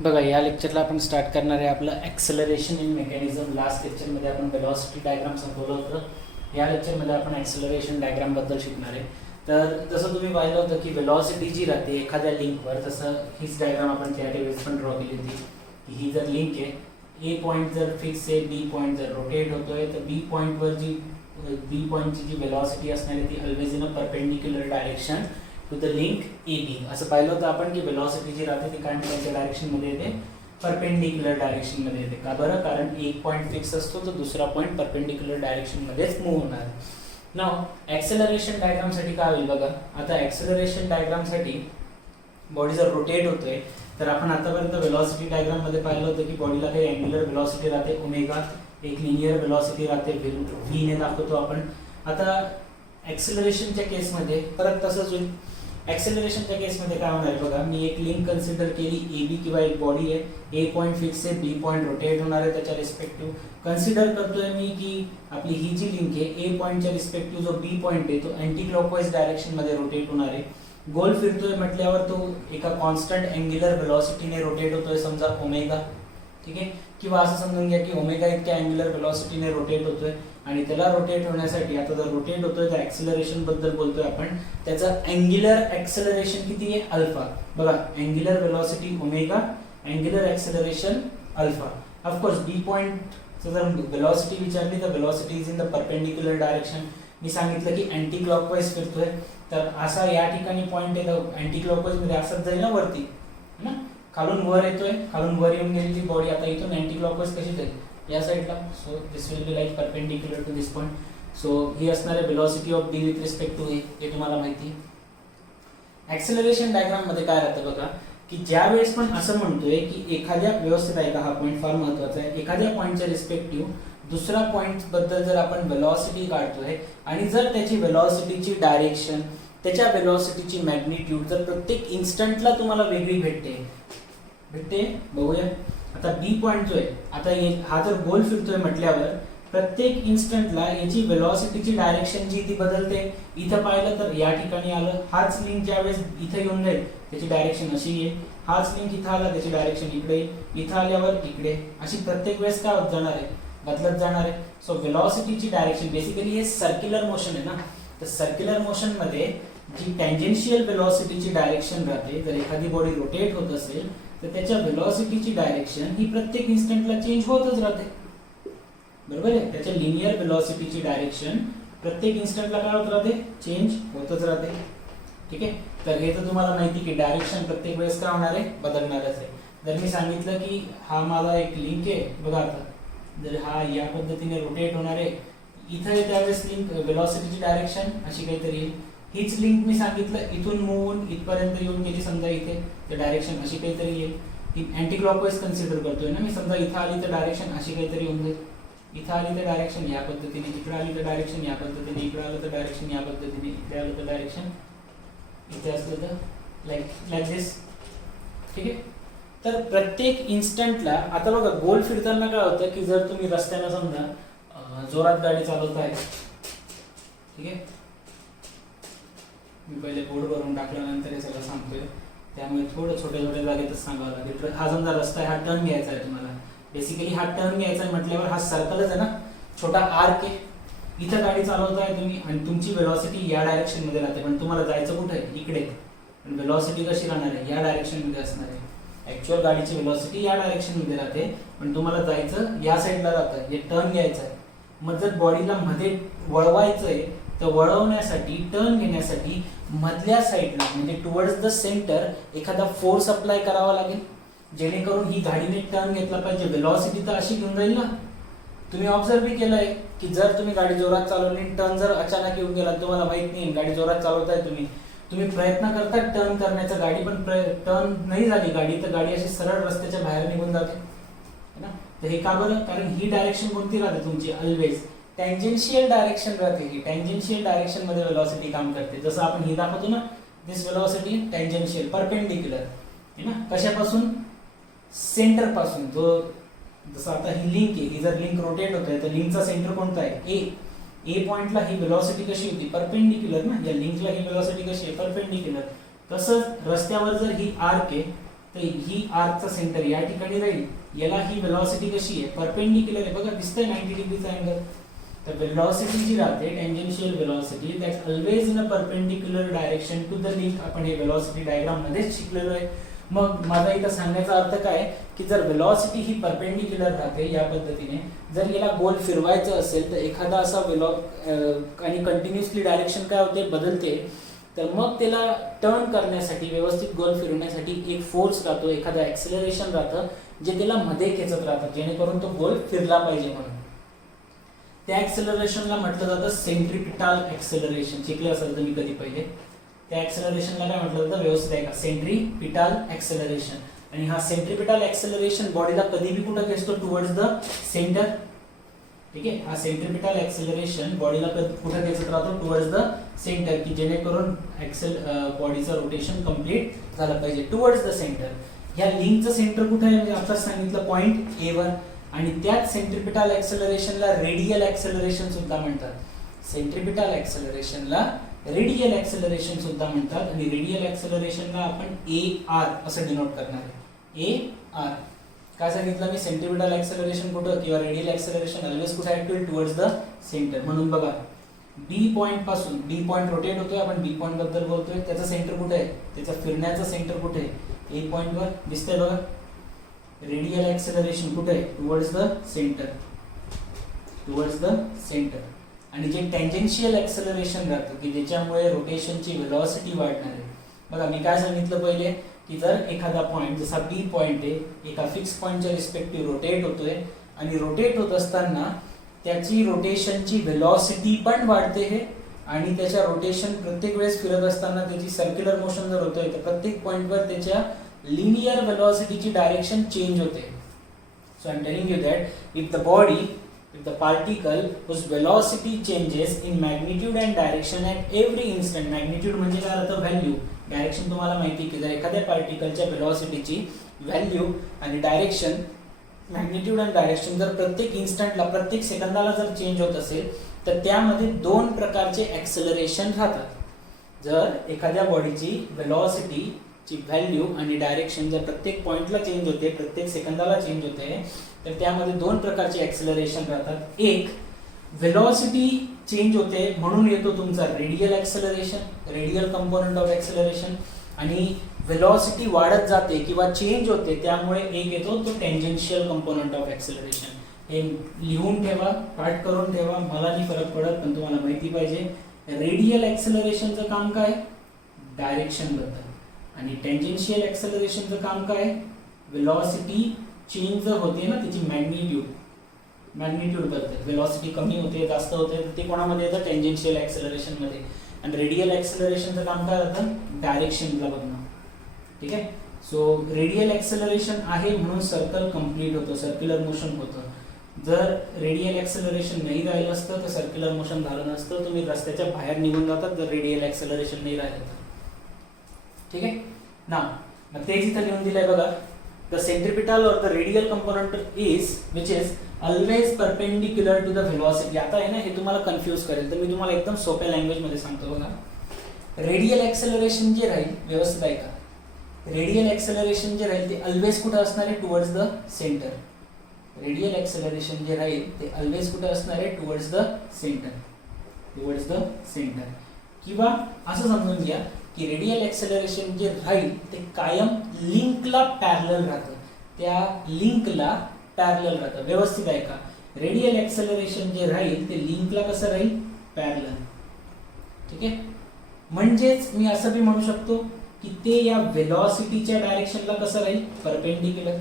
बघा, या लेक्चरला आपण स्टार्ट करणार आहे आपलं ॲक्सेलरेशन इन मेकॅनिझम. लास्ट लेक्चरमध्ये आपण वेलॉसिटी डायग्राम संपवलं होतं. या लेक्चरमध्ये आपण ॲक्सेलरेशन डायग्रामबद्दल शिकणार आहे. तर जसं तुम्ही पाहिलं होतं की वेलॉसिटी जी राहते एखाद्या लिंकवर, तसं हीच डायग्राम आपण त्या वेळेस पण ड्रॉ केली होती की ही जर लिंक आहे, ए पॉईंट जर फिक्स आहे, बी पॉईंट जर रोटेट होतोय, तर बी पॉईंटवर जी बी पॉईंटची जी वेलॉसिटी असणार आहे ती always in a perpendicular direction to the link A B. असं पाहिलं होतं आपण की वेलॉसिटी जी राहते ती काय कोणत्या डायरेक्शनमध्ये येते, परपेंडिक्युलर डायरेक्शनमध्ये येते. का बरं? कारण एक पॉईंट फिक्स असतो तर दुसरा पॉईंट परपेंडिक्युलर डायरेक्शनमध्येच मूव्ह होणार. नाव ॲक्सेलरेशन डायग्रामसाठी काय होईल बघा. आता ॲक्सेलरेशन डायग्रामसाठी बॉडी जर रोटेट होतोय तर आपण आतापर्यंत वेलॉसिटी डायग्राममध्ये पाहिलं होतं की बॉडीला काही अँग्युलर वेलॉसिटी राहते ओमेगा, एक लिनियर वेलॉसिटी राहते व्ही ने दाखवतो आपण. आता ॲक्सेलरेशनच्या केसमध्ये परत तसंच होईल. ॲक्सेलरेशनच्या केसमध्ये काय होणार आहे बघा, मी एक लिंक कन्सिडर केली ए बी किंवा एक बॉडी आहे, ए पॉईंट फिक्स आहे, बी पॉईंट रोटेट होणार आहे त्याच्या रिस्पेक्टिव्ह. कन्सिडर करतोय मी की आपली ही जी लिंक आहे ए पॉईंटच्या रिस्पेक्टिव्ह जो बी पॉईंट आहे तो अँटी क्लॉकवाईज डायरेक्शनमध्ये रोटेट होणार आहे. गोल फिरतोय म्हटल्यावर तो एका कॉन्स्टंट अँग्युलर वेलॉसिटीने रोटेट होतोय, समजा ओमेगा, ठीक आहे. किंवा असं समजून घ्या की ओमेगा इतक्या अँग्युलर वेलॉसिटीने रोटेट होतोय आणि त्याला रोटेट होण्यासाठी आता जर रोटेट होतोय तर ॲक्सेलरेशन बद्दल बोलतोय आपण. त्याचं अँग्युलर ॲक्सेलरेशन किती आहे? अल्फा. बघा, angular velocity omega, angular acceleration alpha. Of course B पॉईंटचं जर वेलॉसिटी विचारली तर velocity is in the perpendicular direction. मी सांगितलं की अँटी क्लॉकवाईज फिरतोय, तर असा या ठिकाणी पॉईंट आहे तर अँटी क्लॉकवाईज मध्ये असंच जाईल ना वरती, है ना. खालून वर येतोय, खालून वर येऊन गेलेली बॉडी आता इथून अँटी क्लॉकवाईज कशी जाईल या साईडला. So this will be like perpendicular to this point. So ही असणार आहे velocity of B with respect to A, हे तुम्हाला माहिती. ॲक्सेलरेशन डायग्राम मध्ये काय राहतं बघा की ज्या वेळेस पण असं म्हणतोय की एखाद्या व्यवस्थित आहे का, हा पॉईंट फार महत्वाचा आहे, एखाद्या पॉईंटच्या रिस्पेक्टिव्ह दुसरा पॉईंट बद्दल जर आपण वेलॉसिटी काढतोय आणि जर त्याची वेलॉसिटीची डायरेक्शन, त्याच्या वेलॉसिटीची मॅग्निट्यूड जर प्रत्येक इन्स्टंटला तुम्हाला वेगळी भेटते बघूया. आता बी पॉईंट जो आहे, आता हा जर गोल फिरतोय म्हटल्यावर प्रत्येक इन्स्टंटला याची वेलॉसिटीची डायरेक्शन जी ती बदलते. इथं पाहिलं तर या ठिकाणी आलं, हाच लिंक ज्या वेळेस इथं येऊन जाईल त्याची डायरेक्शन अशी येईल, हाच लिंक इथं आला त्याची डायरेक्शन इकडे येईल, इथं आल्यावर इकडे, अशी प्रत्येक वेळेस काय होत जाणार आहे, बदलत जाणार आहे. सो वेलॉसिटीची डायरेक्शन बेसिकली हे सर्क्युलर मोशन आहे ना, तर सर्क्युलर मोशन मध्ये जी टँजेन्शियल वेलॉसिटीची डायरेक्शन राहते, जर एखादी बॉडी रोटेट होत असेल तर त्याच्या वेलॉसिटीची डायरेक्शन ही प्रत्येक इन्स्टंटला चेंज होतच राहते, बरोबर आहे. त्याच्या लिनियर वेलॉसिटीची डायरेक्शन प्रत्येक इन्स्टंटला काय होत राहते, चेंज होतच राहते, ठीक आहे. तर हे तर तुम्हाला माहिती की डायरेक्शन प्रत्येक वेळेस काय होणार आहे, बदलणारच आहे. जर मी सांगितलं की हा माझा एक लिंक आहे बघा, आता जर हा या पद्धतीने रोटेट होणार आहे, इथं त्यावेळेस लिंक वेलॉसिटीची डायरेक्शन अशी काहीतरी येईल. हीच लिंक मी सांगितलं इथून मूव्ह होऊन इथपर्यंत येऊन गेली समजा इथे, तर डायरेक्शन अशी काहीतरी येईल. ही अँटी क्लॉकवाईज कन्सिडर करतोय ना मी, समजा इथं आली तर डायरेक्शन अशी काहीतरी होऊन जाईल, इथं आली तर डायरेक्शन या पद्धतीने, इकडे आली तर डायरेक्शन या पद्धतीने, इकडे आलं तर डायरेक्शन या पद्धतीने, इथे आलं तर डायरेक्शन इथे असलं तर लाईक दिस, ठीक आहे. तर प्रत्येक इन्स्टंटला आता बघा गोल फिरताना काय होतं की जर तुम्ही रस्त्यानं समजा जोरात गाडी चालवताय, ठीक आहे. मी पहिले बोर्ड भरून टाकल्यानंतर हे सगळं सांगतोय, त्यामुळे थोडं छोट्या जागेतच सांगावं लागेल. हा समजा रस्ता आहे, हा टर्न घ्यायचा आहे तुम्हाला. बेसिकली हा टर्न घ्यायचा आहे म्हटल्यावर हा सर्कलच आहे ना, छोटा आर्क आहे. इथं गाडी चालवताय तुम्ही आणि तुमची वेलॉसिटी या डायरेक्शन मध्ये राहते, पण तुम्हाला जायचं कुठे आहे, इकडे. पण वेलॉसिटी कशी राहणार आहे, या डायरेक्शन मध्ये असणार आहे. ऍक्च्युअल गाडीची वेलॉसिटी या डायरेक्शन मध्ये राहते, पण तुम्हाला जायचं या साईडला राहतं, हे टर्न घ्यायचं आहे. मग जर बॉडीला मध्ये वळवायचंय तर वळवण्यासाठी, टर्न घेण्यासाठी मधल्या साईडला म्हणजे टुवर्ड्स द सेंटर एखादा फोर्स अप्लाय करावा लागेल, जेणेकरून ही गाडीने टर्न घेतला पाहिजे. वेलॉसिटी तर अशी घेऊन जाईल ना. तुम्ही ऑब्झर्व बी केलंय की जर तुम्ही गाडी जोरात चालवली, टर्न जर अचानक येऊन गेला, तुम्हाला माहित नाही गाडी जोरात चालवताय तुम्ही प्रयत्न करता टर्न करण्याचा, गाडी पण टर्न नाही झाली गाडी, तर गाडी अशी सरळ रस्त्याच्या बाहेर निघून जाते ना. तर हे का बरं, कारण ही डायरेक्शन कोणती राहते तुमची, ऑलवेज टँजेन्शियल डायरेक्शन राहते. ही टँजेन्शियल डायरेक्शन मध्ये वेलॉसिटी काम करते. जसं आपण ही दाखवतो ना, दिस वेलॉसिटी टँजेन्शियल परपेंडिक्युलर है ना. कशापासून, सेंटर पासून. जो जसं आता ही लिंक आहे, ही जर लिंक रोटेट होत आहे तर लिंकचा सेंटर कोणता आहे, ए पॉइंटला ही वेलॉसिटी कशी होती, परपेंडिक्युलर ना. या लिंकला ही वेलॉसिटी कशी आहे, परपेंडिक्युलर. तसंच रस्त्यावर जर ही आर्क आहे तर ही आर्कचा सेंटर या ठिकाणी राहील, याला ही वेलॉसिटी कशी आहे परपेंडिक्युलर आहे, बघा दिसतंय 90 डिग्रीचा अँगल. तर वेलॉसिटी जी राहते tangential velocity that always in a perpendicular direction to the link, आपण हे वेलॉसिटी डायग्राम मध्येच शिकलेलो आहे. मग माझा इथं सांगण्याचा अर्थ काय की जर वेलॉसिटी ही परपेंडिक्युलर राहते या पद्धतीने, जर याला गोल फिरवायचं असेल तर एखादा असा आणि कंटिन्युअसली डायरेक्शन काय होते बदलते, तर मग त्याला टर्न करण्यासाठी व्यवस्थित गोल फिरवण्यासाठी एक फोर्स राहतो, एखादा ऍक्सेलरेशन राहतं जे त्याला मध्ये खेचत राहतं जेणेकरून तो गोल फिरला पाहिजे म्हणून. त्या ऍक्सेलरेशनला म्हटलं जातं सेंट्रिपिटल ऍक्सेलरेशन. शिकले असेल तुम्ही कधी पहिले. त्या ऍक्सेलरेशनला काय म्हटलं जातं व्यवस्थित आहे का सेंट्रिपिटल ऍक्सेलरेशन. आणि हा सेंट्रिपिटल ऍक्सेलरेशन बॉडीला कधी भी कुठे खेचतो टुवर्ड्स द सेंटर. ठीक आहे, हा सेंट्रिपिटल ऍक्सेलरेशन बॉडीला कुठे खेचत राहतो टुवर्ड्स द सेंटर की जेणेकरून बॉडीचं रोटेशन कंप्लीट झालं पाहिजे टुवर्ड्स द सेंटर. या लिंकचं सेंटर कुठे आहे म्हणजे आता सांगितलं पॉइंट ए वर. आणि त्याच सेंट्रिपिटल ऍक्सेलरेशनला रेडियल ऍक्सेलरेशन सुद्धा म्हणतात. सेंट्रिपिटल ऍक्सेलरेशनला रेडियल ऍक्सेलरेशन सुद्धा म्हणतात. आणि रेडियल ऍक्सेलरेशनला आपण ए आर असं डिनोट करणार आहे. ए आर काय सांगितलं मी सेंट्रिपिटल ऍक्सेलरेशन कुठं किंवा रेडियल ऍक्सेलरेशन ऑलवेज कुठे ऍक्टिव्ह टुवर्ड्स द सेंटर. म्हणून बघा बी पॉइंट पासून बी पॉइंट रोटेट होतोय, आपण बी पॉइंट बद्दल बोलतोय, त्याचं सेंटर कुठे आहे, त्याचं फिरण्याचं सेंटर कुठे आहे ए पॉइंट वर दिसतंय बघा. रेडियल ऍक्सेलरेशन कुठे आहे towards the centre, towards the centre. आणि जे टेंजेन्शियल ऍक्सेलरेशन राहतं की ज्याच्यामुळे रोटेशनची वेलॉसिटी वाढणार आहे. बघा मी काय सांगितलं पहिले की जर एखादा पॉइंट जसा बी पॉइंट आहे एका फिक्स पॉइंटच्या रिस्पेक्टिव्ह रोटेट होतोय आणि रोटेट होत असताना त्याची रोटेशनची वेलॉसिटी पण वाढते हे, आणि त्याच्या रोटेशन प्रत्येक वेळेस फिरत असताना त्याची सर्क्युलर मोशन जर होतोय तर प्रत्येक पॉइंटवर त्याच्या लिनियर वेलॉसिटीची डायरेक्शन चेंज होते. So I am telling you that if the particle whose velocity changes in magnitude and direction at every instant. magnitude म्हणजे काय अर्थ व्हॅल्यू, डायरेक्शन तुम्हाला माहिती की जर एखाद्या पार्टिकलच्या वेलॉसिटीची व्हॅल्यू आणि डायरेक्शन मॅग्निट्यूड आणि डायरेक्शन जर प्रत्येक इन्स्टंटला प्रत्येक सेकंदाला जर चेंज होत असेल तर त्यामध्ये दोन प्रकारचे ऍक्सेलरेशन राहतात. जर एखाद्या बॉडीची वेलॉसिटीची व्हॅल्यू आणि डायरेक्शन जर प्रत्येक पॉइंटला चेंज होते प्रत्येक सेकंदाला चेंज होते तर त्यामध्ये दोन प्रकारचे ऍक्सेलरेशन राहतात. एक वेलॉसिटी चेंज होते म्हणून येतो तुमचा radial acceleration, radial component of acceleration. आणि वेलॉसिटी वाढत जाते किंवा चेंज होते त्यामुळे एक येतो तो टेंजेन्शियल कंपोनंट ऑफ ऍक्सेलरेशन. हे लिहून ठेवा, पाठ करून ठेवा, मला नाही फरक पडत पण तुम्हाला माहिती पाहिजे. रेडियल ऍक्सेलरेशनचं काम काय, डायरेक्शन बद्दल. आणि टेंजेन्शियल ऍक्सेलरेशनचं काम काय, वेलॉसिटी चेंज जर होते ना त्याची मॅग्निट्यूड बद्दल. वेलॉसिटी कमी होते जास्त होते तर ते कोणामध्ये येतं टेंजेन्शियल ऍक्सेलरेशन मध्ये. आणि रेडियल ऍक्सेलरेशनचं काम काय होतं, डायरेक्शनला बघणं. ठीक आहे. सो रेडियल ऍक्सेलरेशन आहे म्हणून सर्कल कंप्लीट होतं, सर्क्युलर मोशन होतं. जर रेडियल ऍक्सेलरेशन नाही राहिलं असतं तर सर्क्युलर मोशन झालं नसतं, तुम्ही रस्त्याच्या बाहेर निघून जातात जर रेडियल ऍक्सेलरेशन नाही राहिलं तर. ठीक आहे ना. मग ते जिथं लिहून दिलंय बघा, the centripetal or the radial component is which is always perpendicular to the velocity. आता आहे ना हे तुम्हाला कन्फ्यूज करेल तर मी तुम्हाला एकदम सोप्या लँग्वेज मध्ये सांगतो बघा. रेडियल ऍक्सेलरेशन जे राहील व्यवस्थित आहे का, रेडियल ऍक्सेलरेशन जे राहील ते ऑलवेज कुठे असणार आहे towards the centre. Radial acceleration जे राहील ते ऑलवेज कुठे असणार आहे towards the centre, towards the centre. किंवा असं समजून घ्या की रेडियल ऍक्सेलरेशन जे राहील ते कायम लिंकला पॅरलल राहतं, त्या लिंकला पॅरलल राहतं. व्यवस्थित आहे का, रेडियल ऍक्सेलरेशन जे राहील ते लिंकला कसं राहील, पॅरलल. ठीक आहे. म्हणजेच मी असं बी म्हणू शकतो की ते या वेलॉसिटीच्या डायरेक्शनला कसं राहील, परपेंडिक्युलर.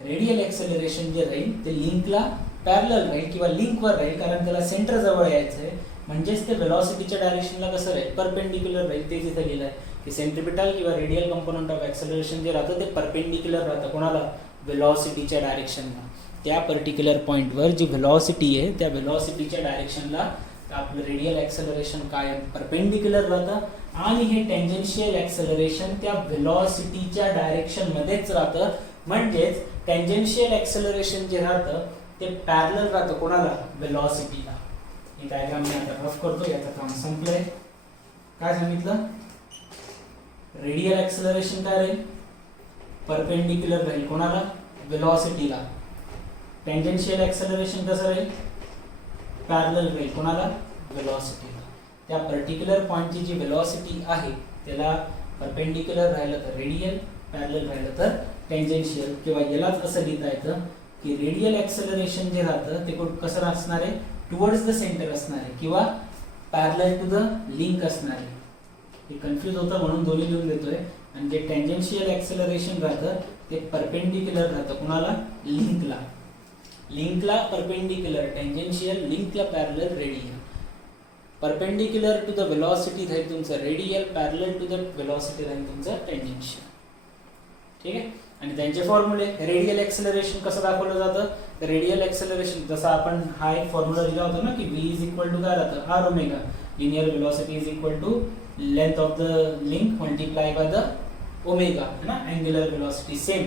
रेडियल ऍक्सेलरेशन जे राहील ते लिंकला पॅरलल राहील किंवा लिंकवर राहील कारण त्याला सेंटर जवळ यायचं आहे. म्हणजेच ते वेलॉसिटीच्या डायरेक्शनला कसं राहील, परपेंडिक्युलर राहील. ते जिथे लिहिलं आहे की सेंट्रिपिटल किंवा रेडियल कंपोनंट ऑफ ऍक्सेलरेशन जे राहतं ते परपेंडिक्युलर राहतं कोणाला, वेलॉसिटीच्या डायरेक्शनला. त्या पर्टिक्युलर पॉइंटवर जी वेलॉसिटी आहे त्या वेलॉसिटीच्या डायरेक्शनला आपलं रेडियल ऍक्सेलरेशन कायम परपेंडिक्युलर राहतं. आणि हे टेंजेन्शियल ऍक्सेलरेशन त्या वेलॉसिटीच्या डायरेक्शन मध्येच राहतं. म्हणजेच टेंजेन्शियल ऍक्सेलरेशन जे राहतं ते पॅरलल राहतं कोणाला, वेलॉसिटीला. ही डायग्राम मी आता रफ करतो, याचं काम संपलंय. काय सांगितलं, रेडियल ऍक्सेलरेशन काय राहील, परपेंडिक्युलर राहील कोणाला, वेलोसिटीला. टँजेन्शियल ॲक्सेलरेशन कसं राहील, पॅरलल राहील कोणाला, वेलोसिटीला. त्या पर्टिक्युलर पॉइंटची जी वेलोसिटी आहे त्याला परपेंडिक्युलर राहिलं तर रेडियल, पॅरलल राहिलं तर टँजेन्शियल. किंवा यालाच असं लिहिता येतं की रेडियल ॲक्सेलरेशन जे राहतं ते कसं असणार आहे, टुवर्ड्स द सेंटर असणार आहे किंवा पॅरलल टू द लिंक असणार आहे. हे कन्फ्यूज होतं म्हणून दोन्ही लिहून देतोय. आणि जे टँजेन्शियल ॲक्सेलरेशन राहतं ते परपेंडिक्युलर राहतं कुणाला, लिंकला. लिंकला परपेंडिक्युलर टँजेन्शियल, लिंकला parallel radial. Perpendicular to the velocity राहील तुमचं radial, parallel to the velocity राहील तुमचं टँजेन्शियल. ठीक आहे. आणि त्यांचे फॉर्म्युले, रेडियल ॲक्सेलरेशन कसं दाखवलं जातं, तर रेडियल ॲक्सेलरेशन जसं आपण हा एक फॉर्म्युला दिला होता ना की v इज इक्वल टू काय राहतं, r omega. Linear velocity is equal to length of the link multiply by the omega, है ना, angular velocity. Same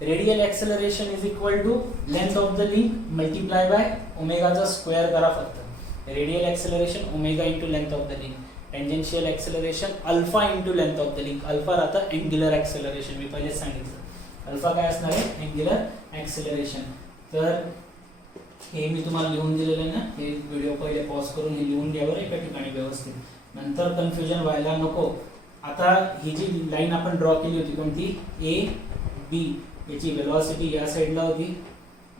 radial acceleration is equal to length of the link multiply by ओमेगाचा square करा फक्त. Radial acceleration omega into length of the link. Tangential acceleration alpha into length of the link. Alpha राहतं angular acceleration, मी पहिलेच सांगितलं. Alpha काय असणार आहे, अँग्युलर ॲक्सेलरेशन. तर हे मी तुम्हाला लिहून दिलेलं आहे ना, हे व्हिडिओ पहिले पॉज करून हे लिहून घ्यावर एका ठिकाणी व्यवस्थित, नंतर कन्फ्युजन व्हायला नको. आता ही जी लाईन आपण ड्रॉ केली होती कोणती, ए बी, याची वेलोसिटी या साईडला होती,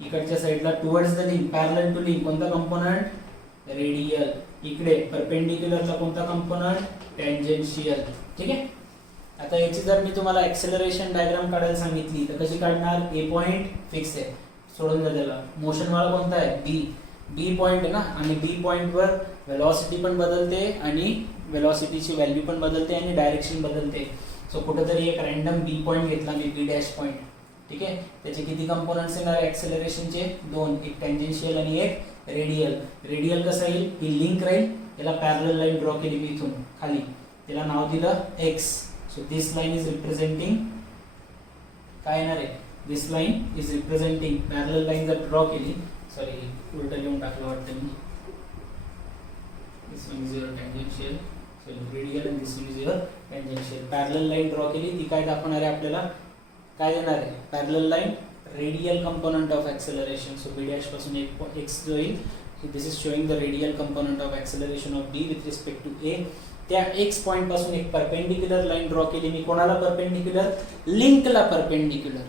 इकडच्या साईडला towards the link, parallel to link कोणता कंपोनंट, रेडियल. इकडे परपेंडिक्युलरला कोणता कंपोनंट, टँजेन्शियल. ठीक आहे. आता याची जर मी तुम्हाला ॲक्सेलरेशन डायग्राम काढायला सांगितली तर कशी काढणार, ए पॉइंट फिक्स आहे, सोडून द्या त्याला. मोशन वाला कोणता आहे, बी. बी पॉइंट आहे ना, आणि बी पॉइंटवर वेलोसिटी पण बदलते आणि वेलोसिटीची व्हॅल्यू पण बदलते आणि डायरेक्शन बदलते. सो कुठेतरी एक रँडम बी पॉइंट घेतला मी, बी डॅश पॉइंट. ठीक आहे. त्याचे किती कंपोनंट्स येणार ॲक्सेलरेशनचे, दोन, एक टँजेन्शियल आणि एक रेडियल. रेडियल कसं येईल, ही लिंक राहील, याला पॅरलल लाईन ड्रॉ केली मी इथून खाली, त्याला नाव दिलं x. So this line is representing काय येणार आहे, this line is representing, parallel line जर ड्रॉ केली, सॉरी उलटं लिहून टाकलं वाटतं मी, this one is your tangential, sorry radial आणि this one is your tangential. Parallel line draw केली ती काय दाखवणार आहे आपल्याला, काय देणार आहे, parallel line radial component of acceleration. So B dash पासून एक एक्स जो येईल, this is showing the radial component of acceleration of D with respect to A. त्या एक्स पॉइंट पासून एक परपेंडिक्युलर लाईन ड्रॉ केली मी, कोणाला परपेंडिक्युलर, लिंकला परपेंडिक्युलर.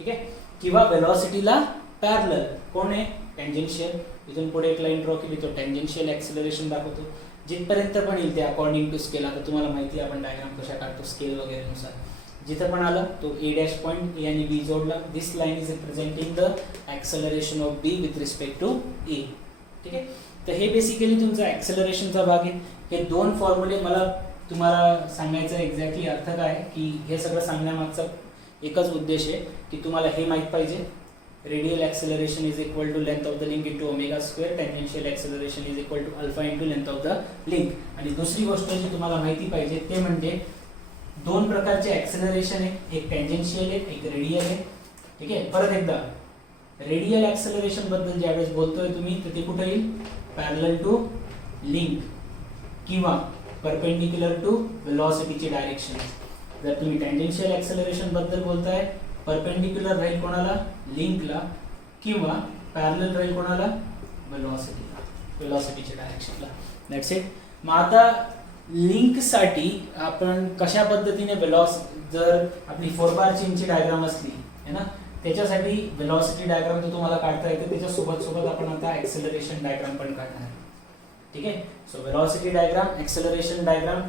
ठीक आहे. किंवा वेलोसिटीला पॅरलल, कोण आहे, टँजेन्शियल. इथून पुढे एक लाईन ड्रॉ केली तो टँजेन्शियल ॲक्सेलरेशन दाखवतो. जिथपर्यंत पण येईल ते अकॉर्डिंग टू स्केल. आता तुम्हाला माहिती आहे आपण डायग्राम कशा काढतो स्केल वगैरे नुसार. जिथं पण आलं तो ए डॅश पॉइंट, ए आणि बी जोडला, this line is representing the acceleration of B with respect to A. ठीक आहे. तर हे बेसिकली तुमचा ॲक्सेलरेशनचा भाग आहे. हे दोन फॉर्म्युले मला तुम्हाला सांगायचं एक्झॅक्टली अर्थ काय की हे सगळं सांगण्यामागचा एकच उद्देश आहे की तुम्हाला हे माहीत पाहिजे, radial acceleration is equal to length of the link into omega square, tangential acceleration is equal to alpha into length of the link. आणि दुसरी गोष्ट जी तुम्हाला माहिती पाहिजे ते म्हणजे दोन प्रकारचे ॲक्सेलरेशन आहे, एक टँजेन्शियल आहे, एक रेडियल आहे. ठीक आहे. परत एकदा रेडियल ॲक्सेलरेशन बद्दल ज्यावेळेस बोलतोय तुम्ही तर ते कुठे येईल, पॅरलल टू लिंक किंवा परपेंडिक्युलर टू वेलोसिटीची डायरेक्शन. जर तुम्ही टँजेन्शियल ॲक्सेलरेशन बद्दल बोलताय, परपेंडिक्युलर राहील कोणाला, लिंकला, किंवा पॅरलल राहील कोणाला, वेलोसिटीला, वेलोसिटीच्या डायरेक्शनला. That's it. मग आता लिंकसाठी आपण कशा पद्धतीने जर आपली 4 बार चेनची डायग्राम असली है ना, त्याच्यासाठी वेलोसिटी डायग्राम तर तुम्हाला काढता येते, त्याच्यासोबत सोबत आपण आता ॲक्सेलरेशन डायग्राम पण काढणार. ठीक आहे. So velocity diagram, acceleration diagram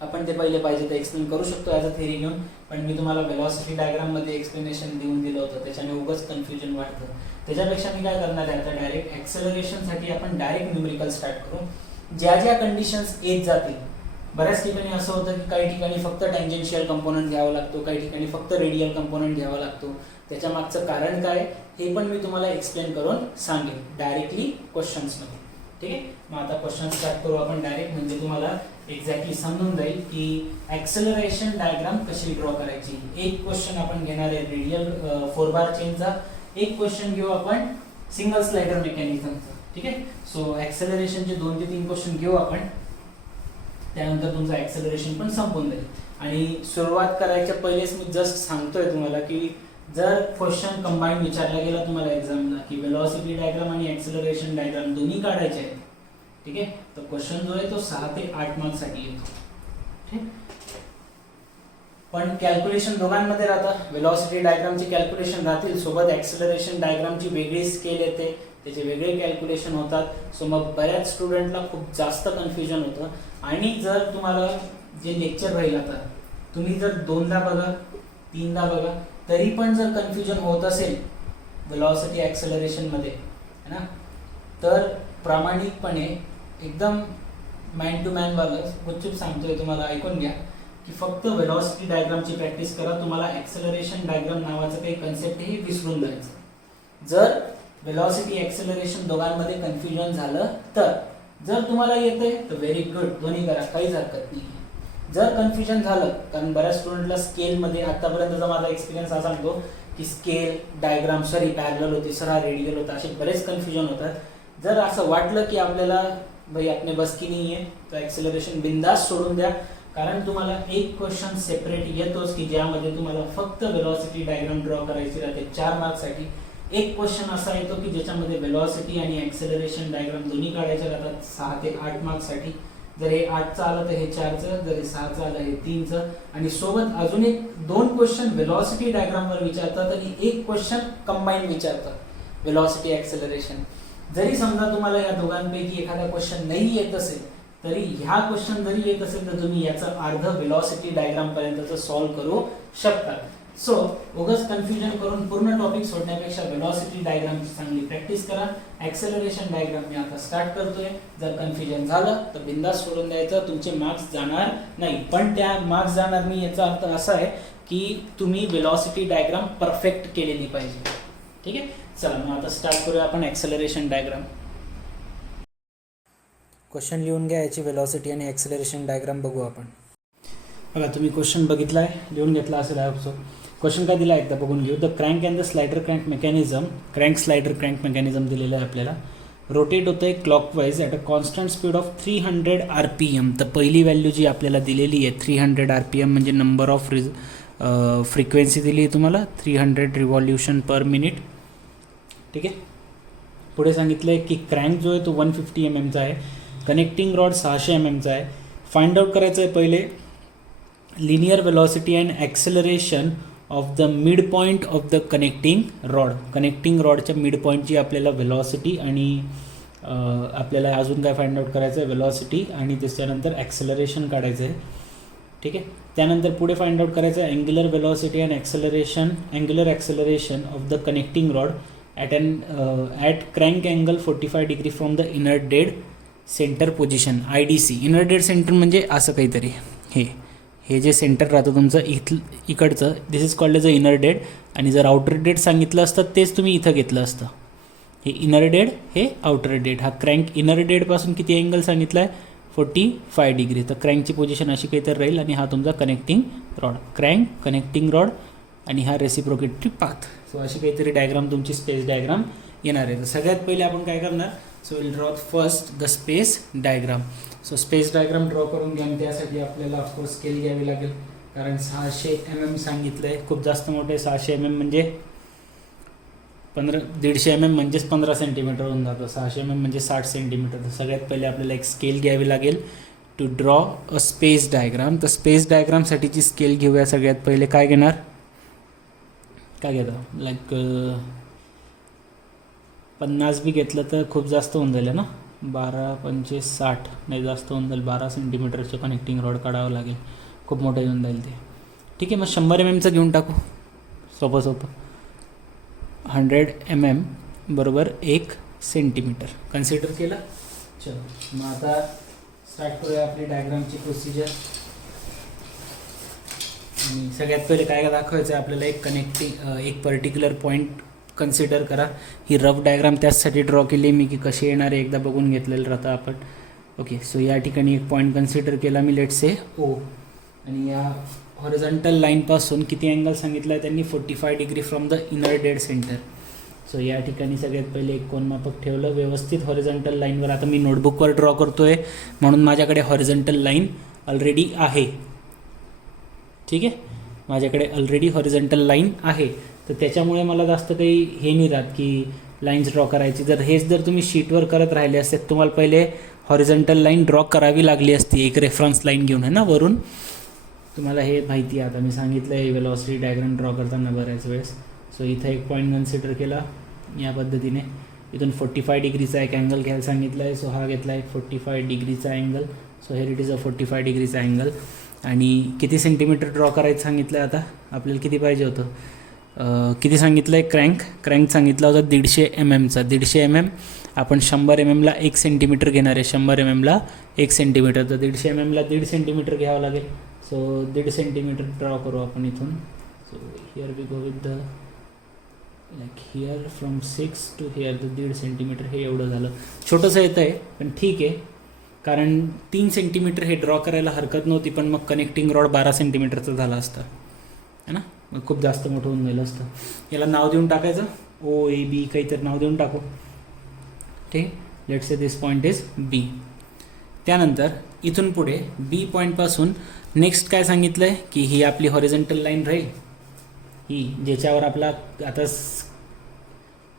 आपण ते पहिले पाहिजे तर एक्सप्लेन करू शकतो ॲज अ थेरी घेऊन, पण मी तुम्हाला वेलोसिटी डायग्राममध्ये एक्सप्लेनेशन देऊन दिलं होतं, त्याच्याने उगाच कन्फ्युजन वाटतं. त्याच्यापेक्षा मी काय करणार आहे, आता डायरेक्ट ॲक्सेलरेशनसाठी आपण डायरेक्ट न्यूमेरिकल स्टार्ट करू. ज्या ज्या कंडिशन्स येत जातील, बऱ्याच ठिकाणी असं होतं की काही ठिकाणी फक्त टँजेन्शियल कंपोनंट घ्यावा लागतो, काही ठिकाणी फक्त रेडियल कंपोनंट घ्यावा लागतो. त्याच्या मागचं कारण काय हे पण मी तुम्हाला एक्सप्लेन करून सांगेन डायरेक्टली क्वेश्चन्समध्ये. ठीक आहे. मग आता क्वेश्चन स्टार्ट करू आपण डायरेक्ट, म्हणजे तुम्हाला एक्झॅक्टली समजून जाईल की ॲक्सेलरेशन डायग्राम कशी ड्रॉ करायची. एक क्वेश्चन आपण घेणार आहे रेडियल 4 बार चेनचा, एक क्वेश्चन घेऊ आपण सिंगल स्लाइडर मेकॅनिझमचा. ठीक आहे. सो ॲक्सेलरेशनचे 2 ते 3 क्वेश्चन घेऊ आपण, त्यानंतर तुमचं ॲक्सेलरेशन पण संपून जाईल. आणि सुरुवात करायच्या पहिलेच मी जस्ट सांगतोय तुम्हाला की जर क्वेश्चन कंबाईन विचारला गेला तुम्हाला एक्झामला की वेलोसिटी डायग्राम आणि ॲक्सेलरेशन डायग्राम दोन्ही काढायचे आहेत, ठीक आहे, तर क्वेश्चन जो आहे तो 6 ते 8 मार्क्ससाठी येतो, ठीक. पण कॅल्क्युलेशन दोघांमध्ये राहतं. वेलोसिटी डायग्रामची कॅल्क्युलेशन राहतील, सोबत ॲक्सेलरेशन डायग्रामची वेगळी स्केल येते, त्याचे वेगळे कॅल्क्युलेशन होतात. सो मग बऱ्याच स्टुडंटला खूप जास्त कन्फ्युजन होतं. आणि जर तुम्हाला जे लेक्चर राहील आता तुम्ही जर 2दा बघा 3दा बघा तरी पण जर कन्फ्युजन होत असेल वेलोसिटी ॲक्सेलरेशनमध्ये, है ना, तर प्रामाणिकपणे एकदम मॅन टू मॅन बघा, गुपचूप सांगतोय तुम्हाला, ऐकून घ्या की फक्त वेलोसिटी डायग्रामची प्रॅक्टिस करा. तुम्हाला ॲक्सेलरेशन डायग्राम नावाचं काही कन्सेप्टही विसरून जायचं. जर वेलोसिटी ॲक्सेलरेशन दोघांमध्ये कन्फ्युजन झालं तर, जर तुम्हाला येतंय तर व्हेरी गुड, दोन्ही करा, काहीच हरकत नाही. जर कन्फ्युजन झालं, कारण बऱ्याच स्टुडंटला स्केलमध्ये आतापर्यंतचा माझा एक्सपिरियन्स हा सांगतो की स्केल डायग्राम सॉरी पॅरलल होती, सरा रेडियल होता, असे बरेच कन्फ्युजन होतात. जर असं वाटलं की आपल्याला भाई आपने बस की नाही आहे तर ॲक्सेलरेशन बिंदास सोडून द्या, कारण तुम्हाला एक क्वेश्चन सेपरेट येतोच की ज्यामध्ये तुम्हाला फक्त वेलोसिटी डायग्राम ड्रॉ करायची राहते 4 मार्क्ससाठी. एक क्वेश्चन असा येतो की ज्याच्यामध्ये वेलोसिटी आणि ॲक्सेलरेशन डायग्राम दोन्ही काढायचे राहतात 6 ते 8 मार्क्ससाठी. जर हे 8चं आलं तर हे 4चं, जर हे 6चं आलं हे 3चं, आणि सोबत अजून एक 2 क्वेश्चन वेलोसिटी डायग्रामवर विचारतात आणि एक क्वेश्चन कंबाईन विचारतात वेलोसिटी ॲक्सेलरेशन. जरी समजा तुम्हाला या दोघांपैकी एखादा क्वेश्चन नाही येत असेल तरी ह्या क्वेश्चन जरी येत असेल तर तुम्ही याचं अर्ध वेलोसिटी डायग्राम पर्यंतचं सॉल्व्ह करू शकता. सो उगाच कन्फ्युजन करून पूर्ण टॉपिक सोडण्यापेक्षा वेलोसिटी डायग्रामची चांगली प्रॅक्टिस करा. ॲक्सेलरेशन डायग्राम मी आता स्टार्ट करतोय. जर कन्फ्युजन झालं तर बिंदास सोडून द्यायचं, तुमचे मार्क्स जाणार नाही. पण त्या मार्क्स जाणार नाही याचा अर्थ असा आहे की तुम्ही वेलोसिटी डायग्राम परफेक्ट केलेली पाहिजे, ठीक आहे. चला मग आता स्टार्ट करूया आपण ॲक्सेलरेशन डायग्राम. क्वेश्चन लिहून घ्या, याची वेलोसिटी आणि ॲक्सेलरेशन डायग्राम बघू आपण. बघा तुम्ही क्वेश्चन बघितला आहे, लिहून घेतला असेल आय होप सो. क्वेश्चन काय दिला एकदा बघून घेऊ. The crank and the slider crank mechanism, crank slider crank mechanism दिलेलं आहे आपल्याला. रोटेट होतं आहे clockwise at a constant speed of 300 RPM. तर पहिली व्हॅल्यू जी आपल्याला दिलेली आहे 300 RPM म्हणजे नंबर ऑफ फ्रिक्वेन्सी दिली आहे तुम्हाला 300 रिव्हॉल्युशन पर मिनिट, ठीक आहे. पुढे सांगितलं आहे की क्रँक जो आहे तो 150 mm आहे, कनेक्टिंग रॉड 600 mm आहे. फाइंड आउट करायचं आहे पहिले linear velocity and acceleration of the mid point of the connecting rod. Connecting रॉडच्या मिड पॉईंटची आपल्याला वेलोसिटी आणि आपल्याला अजून काय फाइंड आउट करायचं आहे वेलोसिटी आणि त्याच्यानंतर ॲक्सेलरेशन काढायचं आहे, ठीक आहे. त्यानंतर पुढे फाइंड आउट करायचं आहे angular velocity and angular acceleration of the connecting rod at crank angle 45 degree from the inner dead centre position IDC. Inner dead centre म्हणजे असं काहीतरी, हे जे सेंटर राहतं तुमचं इकडचं, this is called as a inner dead. आणि जर आउटर डेड सांगितलं असतं तेच तुम्ही इथं घेतलं असतं. हे इनर डेड, हे आउटर डेड. हा क्रँक इनर डेडपासून किती अँगल सांगितला आहे 45 डिग्री. तर क्रँकची पोझिशन अशी काहीतरी राहील आणि हा तुमचा connecting rod, crank connecting rod आणि हा रेसिप्रोकेटरी पाथ. सो अशी काहीतरी डायग्राम तुमची स्पेस डायग्राम येणार आहे. तर सगळ्यात पहिले आपण काय करणार, so will draw first the space diagram. So space diagram draw करून घ्या. त्यासाठी आपल्याला ऑफकोर्स स्केल घ्यावी लागेल कारण 600 mm सांगितलं आहे, खूप जास्त मोठे आहे. 600 mm म्हणजे 150 mm म्हणजेच 15 सेंटीमीटर होऊन जातं. 600 mm म्हणजे 60 सेंटीमीटर. तर सगळ्यात पहिले आपल्याला एक स्केल घ्यावी लागेल to draw a space diagram. तर स्पेस डायग्रामसाठीची स्केल घेऊया. सगळ्यात पहिले काय घेणार, काय घेता, लाईक 50 बी घेतलं तर खूप जास्त होऊन जाईल ना, 12 पंचे 60 नाही, जास्त होऊन जाईल. 12 सेंटीमीटरचं कनेक्टिंग रॉड काढावं लागेल, खूप मोठं येऊन जाईल ते, ठीक आहे. मग 100 mm घेऊन टाकू, सोपं 100 mm बरोबर 1 सेंटीमीटर कन्सिडर केलं. चलो मग आता स्टार्ट करूया आपली डायग्रामची प्रोसिजर. आणि सगळ्यात पहिले काय दाखवायचं आहे आपल्याला, एक पर्टिक्युलर पॉईंट कन्सिडर करा. ही रफ डायग्राम त्याचसाठी ड्रॉ केली मी की कशी येणार आहे एकदा बघून घेतलेलं राहतं आपण. ओके, सो या ठिकाणी एक पॉईंट कन्सिडर केला मी, लेट्स से O. आणि या हॉरिझॉन्टल लाईनपासून किती अँगल सांगितला आहे त्यांनी 45 degree from the inner dead centre. So या ठिकाणी सगळ्यात पहिले एक कोनमापक ठेवलं व्यवस्थित हॉरिझॉन्टल लाईनवर. आता मी नोटबुकवर ड्रॉ करतो आहे म्हणून माझ्याकडे हॉरिझॉन्टल लाईन ऑलरेडी आहे. ठीक आहे. माझ्याकडे ऑलरेडी हॉरिझॉन्टल लाईन आहे, तर त्याच्यामुळे मला जास्त काही हे नाही राहत की लाईन्स ड्रॉ करायची. जर तुम्ही शीटवर करत राहिले असते, तुम्हाला पहिले हॉरिझॉन्टल लाईन ड्रॉ करावी लागली असती एक रेफरन्स लाईन घेऊन, आहे ना, वरून. तुम्हाला हे माहिती आहे, आता मी सांगितलं आहे वेलॉसिटी डायग्राम ड्रॉ करताना बऱ्याच वेळेस. सो इथं एक पॉईंट कन्सिडर केला या पद्धतीने. इथून 45 डिग्रीचा एक अँगल घ्यायला सांगितलं आहे. सो हा घेतला आहे 45 डिग्रीचा angle. So hair it is a 45 डिग्रीचा अँगल. आणि किती सेंटीमीटर ड्रॉ करायचं सांगितलं आहे. आता आपल्याला किती पाहिजे होतं, किती सांगितलं आहे, क्रँक सांगितला होता 150 mm चा. 150 mm आपण 100 mm ला 1 सेंटीमीटर घेणार आहे. 100 mm ला 1 सेंटीमीटर, तर 150 mm ला 1.5 सेंटीमीटर घ्यावं लागेल. सो 1.5 सेंटीमीटर ड्रॉ करू आपण इथून. So here we go with the like here from 6 to here, the 1.5 centimetre. हे एवढं झालं, छोटंसं येतं आहे पण ठीक आहे, कारण 3 सेंटीमीटर हे ड्रॉ करायला हरकत नव्हती. पण मग कनेक्टिंग रॉड 12 सेंटीमीटरचं झालं असतं, है ना, मग खूप जास्त मोठं होऊन गेलं असतं. याला नाव देऊन टाकायचं, OAB काहीतरी नाव देऊन टाकू. ठीक, let's say this point is B. त्यानंतर इथून पुढे B पॉईंटपासून नेक्स्ट काय सांगितलं आहे की ही आपली हॉरिझॉन्टल लाईन राहील, ही ज्याच्यावर आपला आता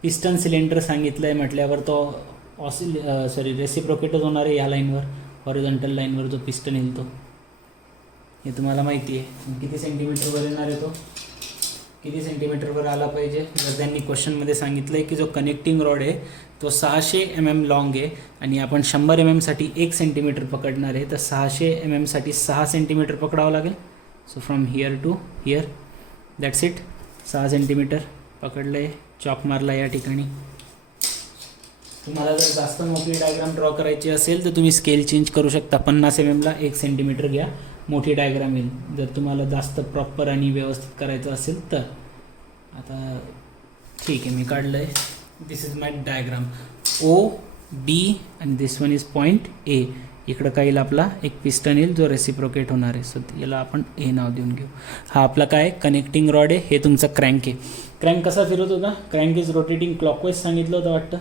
पिस्टन सिलेंडर सांगितलं आहे म्हटल्यावर तो रेसिप्रोकेटच होणार आहे या लाईनवर, हॉरिझॉन्टल लाईनवर जो पिस्टन येईल तो. हे तुम्हाला माहिती आहे. किती सेंटीमीटरवर येणार आहे तो, किती सेंटीमीटरवर आला पाहिजे. जर त्यांनी क्वेश्चनमध्ये सांगितलं आहे की जो कनेक्टिंग रॉड आहे तो 600 mm लॉंग आहे आणि आपण 100 mm साठी 1 सेंटीमीटर पकडणार आहे, तर 600 mm साठी 6 सेंटीमीटर पकडावं लागेल. So from here to here, that's it. 6 centimetre पकडलं आहे, चॉक मारला या ठिकाणी. तुम्हाला जर जास्त मोठी डायग्राम ड्रॉ करायची असेल तर तुम्ही स्केल चेंज करू शकता. 50 mm ला 1 सेंटीमीटर घ्या, मोठी डायग्राम येईल. जर तुम्हाला जास्त प्रॉपर आणि व्यवस्थित करायचं असेल तर. आता ठीक आहे, मी काढलं आहे. दिस इज माय डायग्राम. OB आणि this one is point A. इकडं काही आपला एक पिस्टन येईल जो रेसिप्रोकेट होणार आहे. सो याला आपण A नाव देऊन घेऊ. हा आपला काय कनेक्टिंग रॉड आहे, हे तुमचा क्रँक आहे. क्रँक कसा फिरत होता, क्रँक इज रोटेटिंग क्लॉकवाईज सांगितलं होतं वाटतं,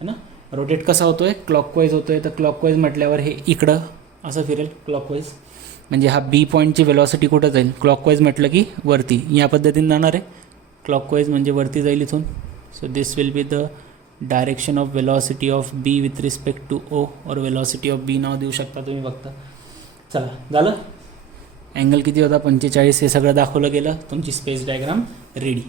है ना. रोटेट कसा होतो आहे, क्लॉकवाईज होतो आहे. तर क्लॉकवाईज म्हटल्यावर हे इकडं असं फिरेल क्लॉकवाईज. म्हणजे हा B पॉईंटची वेलॉसिटी कुठं जाईल, क्लॉकवाईज म्हटलं की वरती या पद्धतीने जाणार आहे. क्लॉकवाईज म्हणजे वरती जाईल इथून. So this will be the direction of velocity of B with respect to O, और वेलॉसिटी ऑफ B नाव देऊ शकता तुम्ही फक्त. चला, झालं. अँगल किती होता, 45. हे सगळं दाखवलं गेलं. तुमची स्पेस डायग्राम रेडी.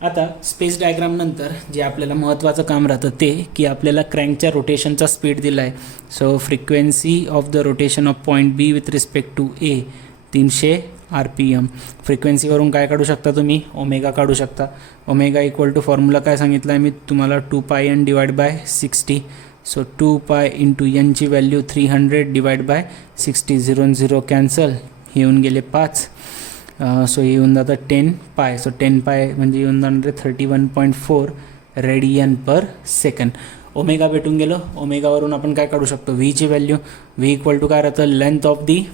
आता स्पेस डायग्राम नंतर जे आपल्याला महत्त्वाचं काम राहतं ते की आपल्याला क्रँकच्या रोटेशनचा स्पीड दिला आहे. So frequency of the rotation of point B with respect to A 300 RPM. फ्रिक्वेन्सीवरून काय काढू शकता तुम्ही, ओमेगा काढू शकता. ओमेगा इक्वल टू फॉर्म्युला काय सांगितलं आहे मी तुम्हाला, 2πn divide by 60. So 2π into n ची व्हॅल्यू 300 डिवाइड बाय 60. 0 0 कॅन्सल, हे येऊन गेले 5. सो हे येऊन जातं 10π. सो 10π म्हणजे येऊन जाणार 31.4 रेडियन पर सेकंड. ओमेगा भेटून गेलं. ओमेगावरून आपण काय काढू शकतो, V ची व्हॅल्यू. V इक्वल टू काय राहतं, length of the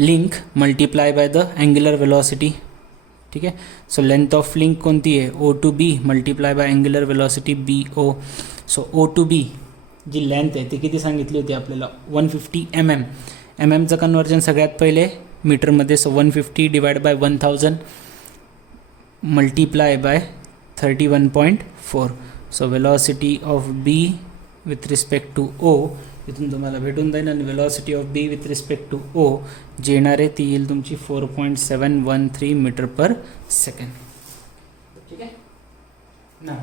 link multiply by the angular velocity. ठीक आहे. सो लेंथ ऑफ लिंक कोणती आहे, O to B multiply by angular velocity BO. सो O to B जी लेंथ आहे ती किती सांगितली होती आपल्याला, 150 mm. mmचं कन्वर्जन सगळ्यात पहिले मीटरमध्ये. So 150 divide by 1000 multiply by 31.4. So velocity of B with respect to O इथून तुम्हाला भेटून जाईल. आणि velocity of B with respect to O जी येणार आहे ती येईल तुमची 4.713 मीटर पर सेकंड. ठीक आहे ना.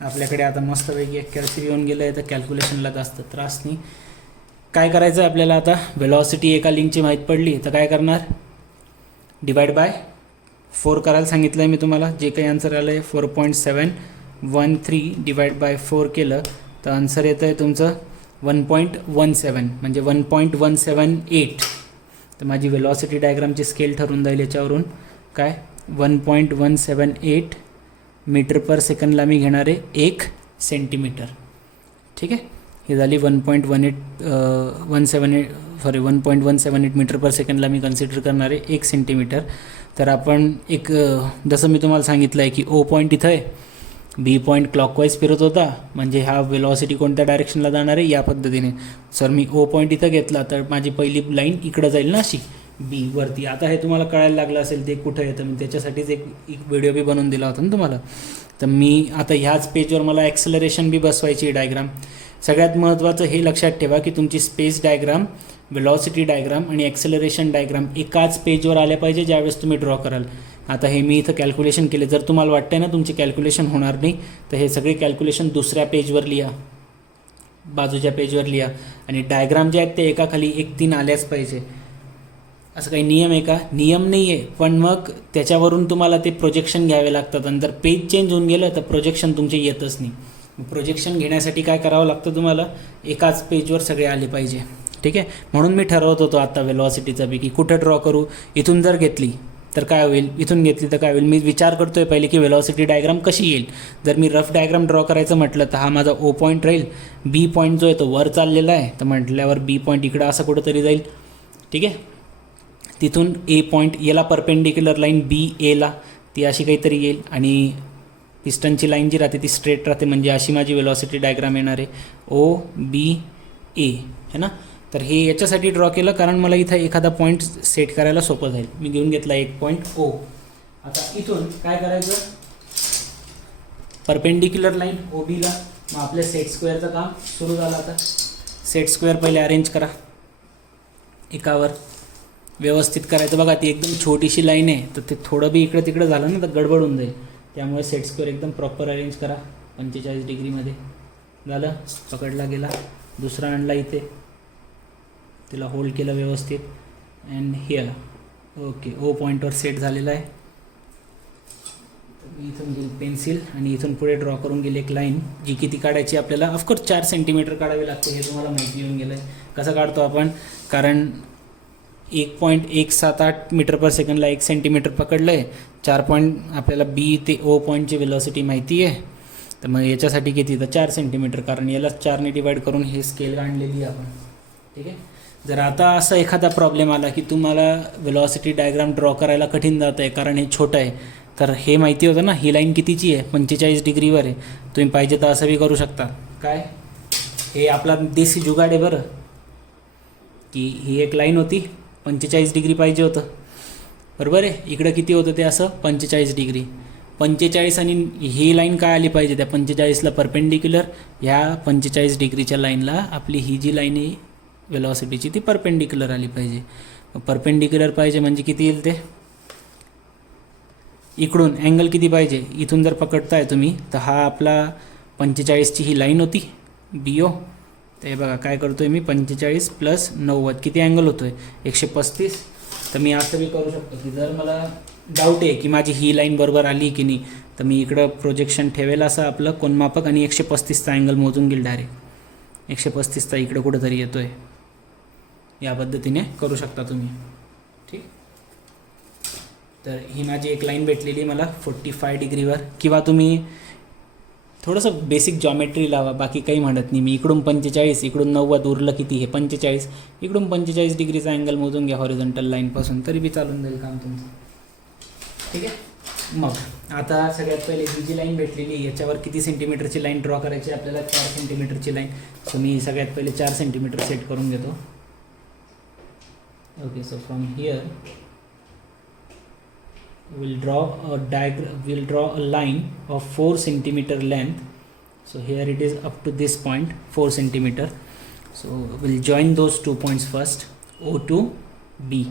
आपल्याकडे आता मस्तपैकी एक कॅल्सी येऊन गेलं आहे, तर कॅल्क्युलेशनला जास्त त्रास नाही. काय करायचं आहे आपल्याला आता, वेलॉसिटी एका लिंकची माहीत पडली तर काय करणार, डिवाइड बाय 4 करायला सांगितलं आहे मी तुम्हाला. जे काही आन्सर आलं आहे 4.713 डिवाइड बाय 4 केलं तर आन्सर येतं आहे तुमचं 1.17 म्हणजे 1.178. तर माझी वेलॉसिटी डायग्रामची स्केल ठरून जाईल याच्यावरून. काय 1.178 मीटर पर सेकंडला मी घेणार आहे 1 सेंटीमीटर. ठीक आहे. ही झाली 1.178 मीटर पर सेकंडला मी कन्सिडर करणार आहे 1 सेंटीमीटर. तर आपण एक जसं मी तुम्हाला सांगितलं आहे की O पॉईंट इथं आहे, B पॉईंट क्लॉकवाईज फिरत होता, म्हणजे हा वेलॉसिटी कोणत्या डायरेक्शनला जाणार आहे या पद्धतीने. सर मी O पॉईंट इथं घेतला तर माझी पहिली लाईन इकडं जाईल ना अशी, बी वरती. आता हे तुम्हाला कळायला लागलं असेल ते कुठं येतं, मी त्याच्यासाठीच एक व्हिडिओ बी बनवून दिला होता ना तुम्हाला. तर मी आता ह्याच पेजवर मला ॲक्सलरेशन बी बसवायची डायग्राम. सगळ्यात महत्त्वाचं हे लक्षात ठेवा की तुमची स्पेस डायग्राम, वेलॉसिटी डायग्राम आणि ॲक्सेलरेशन डायग्राम एकाच पेजवर आल्या पाहिजे ज्यावेळेस तुम्ही ड्रॉ कराल. आता हे मी इथं कॅल्क्युलेशन केले. जर तुम्हाला वाटतंय ना तुमची कॅल्क्युलेशन होणार नाही, तर हे सगळे कॅल्क्युलेशन दुसऱ्या पेजवर लिहा, बाजूच्या पेजवर लिहा. आणि डायग्राम जे आहेत ते एकाखाली 1-3 आल्याच पाहिजे. असं काही नियम आहे का? नियम नाही आहे, पण मग त्याच्यावरून तुम्हाला ते प्रोजेक्शन घ्यावे लागतात. आणि जर पेज चेंज होऊन गेलं तर प्रोजेक्शन तुमचे येतच नाही. प्रोजेक्शन घेण्यासाठी काय करावं लागतं तुम्हाला, एकाच पेजवर सगळे आले पाहिजे. ठीक आहे, म्हणून मी ठरवत होतो आता वेलॉसिटीचा बी की कुठं ड्रॉ करू. इथून जर घेतली तर काय होईल, इथून घेतली तर काय होईल. मी विचार करतो आहे पहिले की वेलॉसिटी डायग्राम कशी येईल. जर मी रफ डायग्राम ड्रॉ करायचं म्हटलं तर हा माझा ओ पॉईंट राहील. बी पॉईंट जो आहे तो वर चाललेला आहे, तर म्हटल्यावर बी पॉईंट इकडं असं कुठंतरी जाईल. ठीक आहे, तिथून ए पॉईंट, याला परपेंडिक्युलर लाईन बी एला ती अशी काहीतरी येईल. आणि पिस्टनची लाईन जी राहते ती स्ट्रेट राहते, म्हणजे अशी माझी वेलॉसिटी डायग्राम येणार आहे. ओ बी ए है ना. तर हे याच्यासाठी ड्रॉ केलं कारण मला इथं एखादा पॉईंट सेट करायला सोपं जाईल. मी घेऊन घेतला एक पॉईंट ओ. आता इथून काय करायचं, परपेंडिक्युलर लाईन ओ बीला. मग आपल्या सेट स्क्वेअरचं काम सुरू झालं. आता सेट स्क्वेअर पहिले अरेंज करा, एकावर व्यवस्थित करायचं. बघा ती एकदम छोटीशी लाईन आहे, तर ते थोडं बी इकडं तिकडं झालं ना तर गडबड होऊन जाईल. त्यामुळे सेट स्क्वेअर एकदम प्रॉपर अरेंज करा 45 डिग्रीमध्ये. झालं, पकडला गेला. दुसरा आणला इथे, तिला होल्ड केलं व्यवस्थित. अँड हिअर ओके, ओ पॉईंटवर सेट झालेला आहे. इथून घेईल पेन्सिल आणि इथून पुढे ड्रॉ करून गेली एक लाईन, जी किती काढायची आपल्याला. ऑफकोर्स 4 सेंटीमीटर काढावी लागते, हे तुम्हाला माहिती येऊन गेलं आहे. कसं काढतो आपण, कारण 1.178 मीटर पर सेकंडला 1 सेंटीमीटर पकडलं आहे. 4 पॉईंट आपल्याला बी ते ओ पॉईंटची वेलॉसिटी माहिती आहे, तर मग याच्यासाठी किती, तर 4 सेंटीमीटर. कारण याला 4ने डिवाईड करून हे स्केल आणलेली आहे आपण. ठीक आहे. जर आता असा एखादा प्रॉब्लेम आला की तुम्हाला वेलॉसिटी डायग्राम ड्रॉ करायला कठीण जात आहे कारण हे छोटं आहे, तर हे माहिती होतं ना ही लाईन कितीची आहे, 45 डिग्रीवर आहे. तुम्ही पाहिजे तर असं बी करू शकता. काय, हे आपला देसी जुगाड आहे बरं, की ही एक लाईन होती, 45 डिग्री पाहिजे होतं, बरोबर आहे. इकडं किती होतं ते असं 45 डिग्री. 45 आणि ही लाईन काय आली पाहिजे, त्या 45ला परपेंडिक्युलर. ह्या 45 डिग्रीच्या लाईनला आपली ही जी लाईन आहे वेलॉसिटीची ती परपेंडिक्युलर आली पाहिजे. परपेंडिक्युलर पाहिजे म्हणजे किती येईल ते, इकडून अँगल किती पाहिजे, इथून जर पकडताय तुम्ही तर हा आपला 45ची ही लाईन होती बी ओ. तर हे बघा काय करतो आहे मी, 45 + 90 किती अँगल होतो आहे 135. तर मी असं बी करू शकतो की जर मला डाऊट आहे की माझी ही लाईन बरोबर आली की नाही, तर मी इकडं प्रोजेक्शन ठेवेल असं आपलं कोनमापक आणि 135चा अँगल मोजून घेईल डायरेक्ट. 135चा इकडं कुठंतरी येतो आहे, या पद्धतीने करू शकता तुम्ही. ठीक, तर ही माझी एक लाईन भेटलेली मला 45 डिग्रीवर. किंवा तुम्ही थोडंसं बेसिक जॉमेट्री लावा, बाकी काही म्हणत नाही मी. इकडून 45, इकडून 90, उरलं किती हे 45, इकडून 45 डिग्रीचा अँगल मोजून घ्या हॉरिझॉन्टल लाईनपासून, तरी बी चालून जाईल काम तुमचं. ठीक आहे. मग आता सगळ्यात पहिले ही जी लाईन भेटलेली याच्यावर किती सेंटीमीटरची लाईन ड्रॉ करायची आपल्याला, 4 सेंटीमीटरची लाईन. सो मी सगळ्यात पहिले 4 सेंटीमीटर सेट करून घेतो. Okay, so from here we'll draw a line of 4 centimeter length. So here it is up to this point 4 centimeter. So we'll join those 2 points first, O to B.